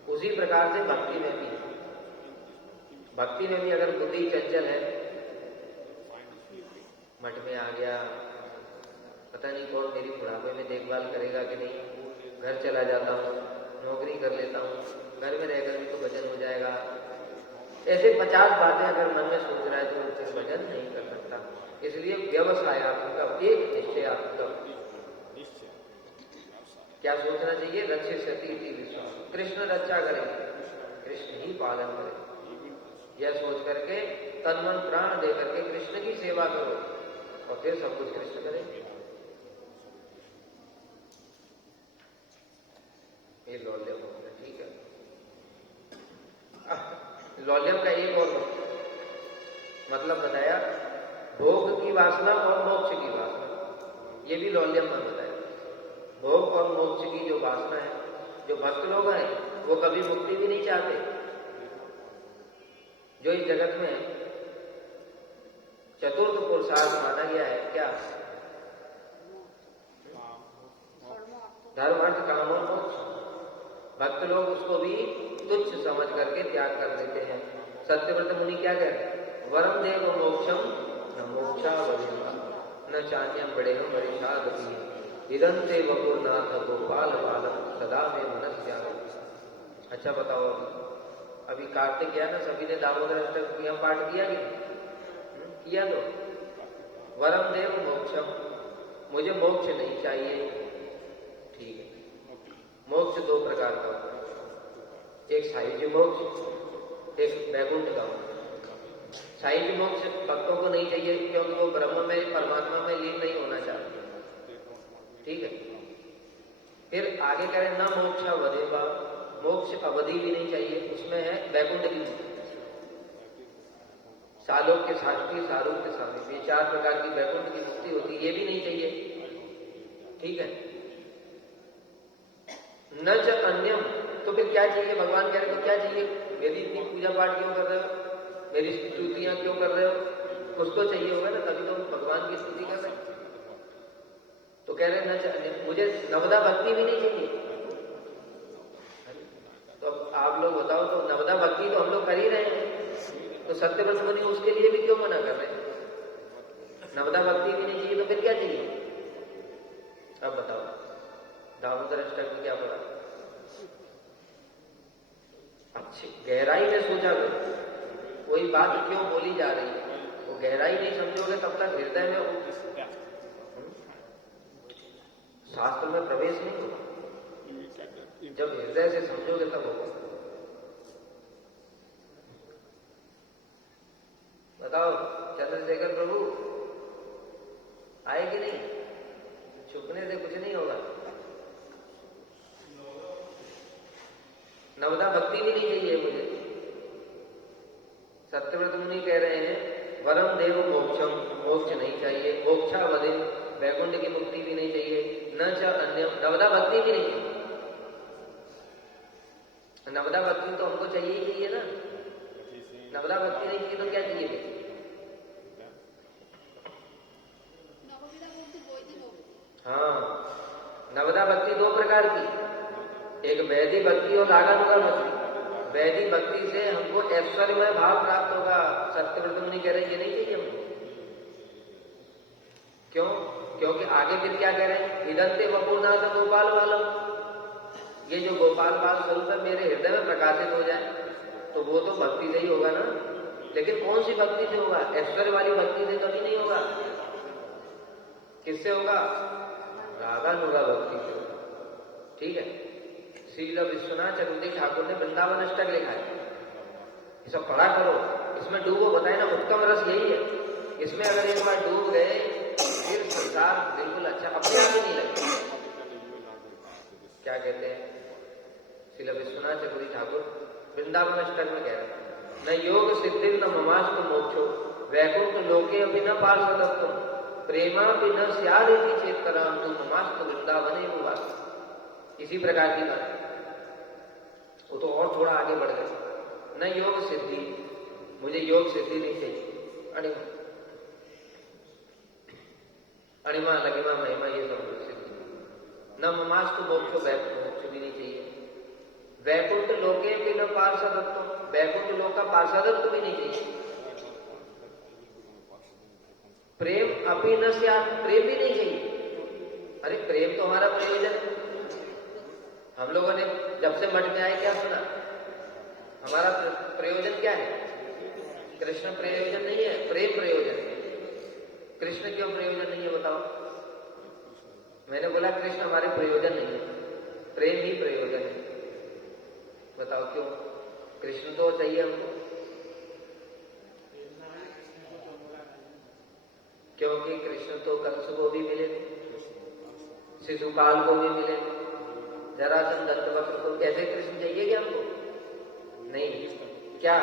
उसी प्रकार से भक्ति में भी, भक्ति में भी अगर बुद्धि चंचल है, मठ में आ गया, पता नहीं कौन मेरी बुढ़ापे में देखभाल करेगा कि नहीं, घर चला जाता हूँ, नौकरी कर लेता हूँ, घर में रहकर भी तो भजन हो जाएगा, ऐसे 50 बातें अगर मन में सोच रहा है तो फिर भजन नहीं कर सकता। इसलिए व्यवसायात्मक, एक निश्चयात्मक। क्या सोचना चाहिए, रक्षित सती विश्वास, कृष्ण रक्षा करेंगे, कृष्ण ही पालन करें, यह सोच करके तन मन प्राण दे करके कृष्ण की सेवा करो और फिर सब कुछ कृष्ण करेंगे। ये लौल्यम हो गया, ठीक है। लौल्यम का एक और मतलब बताया, भोग की वासना और मोक्ष की वासना, ये भी लौल्यम में बताया। भोग और मोक्ष की जो वासना है, जो भक्त लोग हैं वो कभी मुक्ति भी नहीं चाहते। जो इस जगत में चतुर्थ पुरुषार्थ माना गया है, क्या, धर्म अर्थ काम और मोक्ष, भक्त लोग उसको भी तुच्छ समझ करके त्याग कर देते हैं। सत्यव्रत मुनि क्या कहते हैं, वरम देव मोक्षम न मोक्षा वरिष्ठा न चान्यम बड़े हो वरिष्ठाद विदंते वपुरनाथ गोपाल बालम सदा में मनस्या। अच्छा बताओ, अभी कार्तिक गया ना, सभी ने दामोदर अष्टक यह पाठ किया कि किया? तो वरम देव मोक्षम, मुझे मोक्ष नहीं चाहिए, ठीक है। मोक्ष दो प्रकार का होता है, एक सायुज्य मोक्ष, एक वैकुंठ का मोक्ष। सायुज्य मोक्ष भक्तों को नहीं चाहिए क्योंकि वो ब्रह्म में, परमात्मा में लीन नहीं होना चाहते, ठीक है। फिर आगे कह रहे न मोक्ष अवधेवा, मोक्ष अवधि भी नहीं चाहिए, उसमें है वैकुंठ की मुक्ति, सालोक के साक्षी, सारूप के सामने, ये 4 प्रकार की वैकुंठ की मुक्ति होती है, ये भी नहीं चाहिए, ठीक है। न च अन्यम, तो फिर क्या चाहिए? भगवान कह रहे तो क्या चाहिए? मेरी इतनी पूजा पाठ क्यों कर रहे हो, मेरी स्तुतियां क्यों कर रहे हो? कुछ तो चाहिए होगा ना, तभी तो भगवान की स्तुति कर रहे हैं। तो कह रहे न च अन्यम, मुझे नवदा भक्ति भी नहीं चाहिए। तो आप लोग बताओ, तो नवदा भक्ति तो हम लोग कर ही रहे हैं, तो सत्यव्रत मुनि उसके लिए भी क्यों मना कर रहे हैं? नवदा भक्ति भी नहीं चाहिए तो फिर क्या चाहिए? अब बताओ, दामोदर अष्टक में क्या पढ़ा? अच्छी गहराई में सोचा करो, कोई बात क्यों बोली जा रही है, वो गहराई नहीं समझोगे तब तक हृदय में शास्त्र में प्रवेश नहीं होगा। जब हृदय से समझोगे तब होगा। बताओ, चंद्रशेखर प्रभु आए कि नहीं? छुपने से कुछ नहीं होगा। नवदा भक्ति भी नहीं चाहिए मुझे। सत्यव्रत मुनि कह रहे हैं वरम देव मोक्षम, मोक्ष नहीं चाहिए, मोक्षावधि, वैकुंठ की मुक्ति भी नहीं चाहिए, न च अन्य, नवदा भक्ति भी नहीं चाहिए। नवदा भक्ति तो हमको चाहिए ही चाहिए ना, नवदा भक्ति नहीं चाहिए तो क्या चाहिए? हाँ, नवदा भक्ति 2 प्रकार की, एक वैदिक भक्ति और रागानुगा भक्ति। वैदिक भक्ति से हमको ऐश्वर्यमय भाव प्राप्त होगा, सत्यव्रत मुनि कह रहे हैं ये नहीं चाहिए हमको। क्यों? क्योंकि आगे फिर क्या कह रहे हैं, इदंते वपुरनाथ गोपाल बालम, ये जो गोपाल बाल स्वरूप है मेरे हृदय में प्रकाशित हो जाए, तो वो तो भक्ति से ही होगा ना। लेकिन कौन सी भक्ति से होगा? ऐश्वर्य वाली भक्ति से कभी नहीं होगा। किससे होगा? रागानुगा भक्ति से होगा, ठीक है। श्रील विश्वनाथ चतुर्वेदी ठाकुर ने वृंदावन अष्टक लिखा है, ये सब पढ़ा करो, इसमें डूबो। बताए ना, उत्तम रस यही है। इसमें अगर एक बार डूब गए फिर संसार बिल्कुल अच्छा अपने आप ही नहीं लगता। क्या कहते हैं श्रील विश्वनाथ चक्रवर्ती ठाकुर वृंदावन अष्टक में कह रहे हैं, न योग सिद्धि न ममास्तु मोक्षो वैकुंठ लोके अभी न पार्षदत्वम प्रेमा भी न स्याद चेत कराम तुम ममास्तु वृंदावने वास। इसी प्रकार की बात है। वो तो और थोड़ा आगे बढ़ गए, न योग सिद्धि, मुझे योग सिद्धि नहीं चाहिए, अणिमा लगिमा महिमा ये सब सिद्धि, न ममास्तु मोक्ष मोक्ष भी नहीं चाहिए, वैकुंठ लोके भी न पार्षदत्व, वैकुंठ लोक का पार्षदत्व भी नहीं चाहिए, प्रेम अपी न स्यात्, प्रेम भी नहीं चाहिए। अरे प्रेम तो हमारा प्रयोजन है। हम लोगों ने जब से मठ में आए क्या सुना, हमारा प्रयोजन क्या है? कृष्ण प्रयोजन नहीं है, प्रेम प्रयोजन है। कृष्ण क्यों प्रयोजन नहीं है बताओ? मैंने बोला कृष्ण हमारे प्रयोजन नहीं है, प्रेम ही प्रयोजन है। बताओ क्यों? कृष्ण तो चाहिए हमको, क्योंकि कृष्ण तो कंस को भी मिले थे, शिशुपाल को भी मिले थे, जरासंध दंतवक्र को। कैसे कृष्ण चाहिए क्या हमको? नहीं। क्या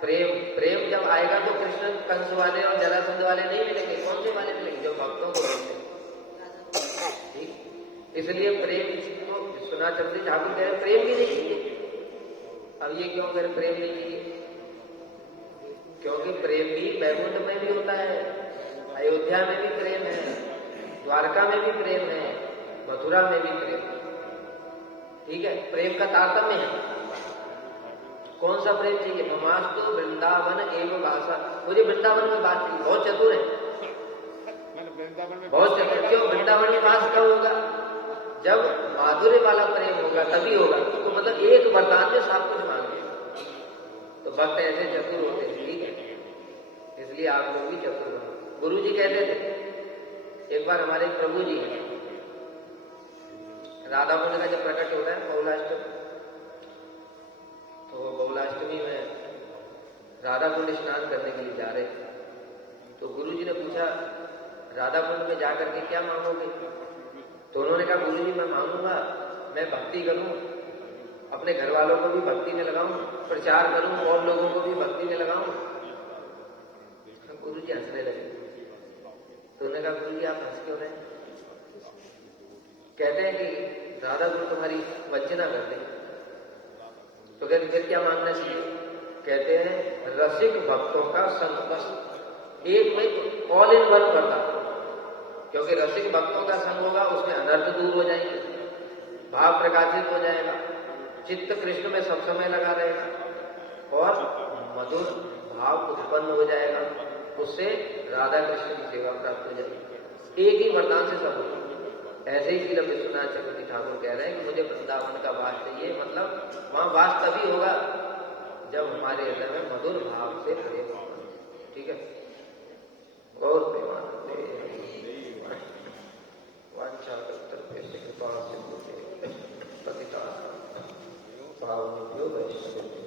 प्रेम? प्रेम जब आएगा तो कृष्ण कंस वाले और जरासंध वाले नहीं मिलेंगे। कौन से वाले मिलेंगे? जो भक्तों को मिलेंगे। ठीक, इसलिए प्रेम तो विश्वनाथ चक्रवर्ती ठाकुर कह रहे प्रेम भी नहीं चाहिए। अब ये क्यों कह प्रेम नहीं चाहिए? क्योंकि प्रेम भी वैकुंठ में भी होता है, अयोध्या में भी प्रेम है, द्वारका में भी प्रेम है, मथुरा में भी प्रेम है। ठीक है, प्रेम का तारतम्य है। कौन सा प्रेम चाहिए? ममास्तु वृंदावन एवं भाषा, मुझे वृंदावन में बात की। बहुत चतुर है, बहुत चतुर। क्यों वृंदावन में बात कब होगा? जब माधुर्य वाला प्रेम होगा तभी होगा। तो मतलब एक वरदान में सब कुछ मांगे। तो भक्त ऐसे चतुर होते हैं। ठीक है, इसलिए आप लोग भी चतुर बनो। गुरु जी कहते थे, एक बार हमारे प्रभु जी राधा कुंड का जब प्रकट होता है बहुलाष्टमी, तो बहुलाष्टमी में राधा कुंड स्नान करने के लिए जा रहे थे। तो गुरु जी ने पूछा राधा कुंड में जाकर के क्या मांगोगे? तो उन्होंने कहा गुरु जी मैं मांगूंगा मैं भक्ति करूं, अपने घर वालों को भी भक्ति में लगाऊं, प्रचार करूं और लोगों को भी भक्ति में लगाऊं। गुरु जी हंसने लगे। तो उन्होंने कहा गुरु जी आप हंस क्यों रहे? कहते हैं कि राधा गुरु तुम्हारी वंचना करते हैं। तो कहते फिर क्या मांगना चाहिए? कहते हैं रसिक भक्तों का संग, बस एक में ऑल इन वन करता। क्योंकि रसिक भक्तों का संग होगा उसमें अनर्थ दूर हो जाएंगे, भाव प्रकाशित हो जाएगा, चित्त कृष्ण में सब समय लगा रहेगा और मधुर भाव उत्पन्न हो जाएगा। उससे राधा कृष्ण की सेवा प्राप्त हो जाएगी। एक ही वरदान से सब होगा। ऐसे ही श्रील विश्वनाथ चक्रवर्ती ठाकुर कह रहे हैं कि मुझे वृंदावन का वास चाहिए। मतलब वहां वास तभी होगा जब हमारे हृदय में मधुर भाव से प्रेम होगा। ठीक है, और प्रेमानंद वांछा कल्पतरुभ्यश्च कृपा सिंधुभ्यो पतितानां पावनेभ्यो वैष्णवेभ्यो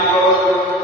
शिवोस्तु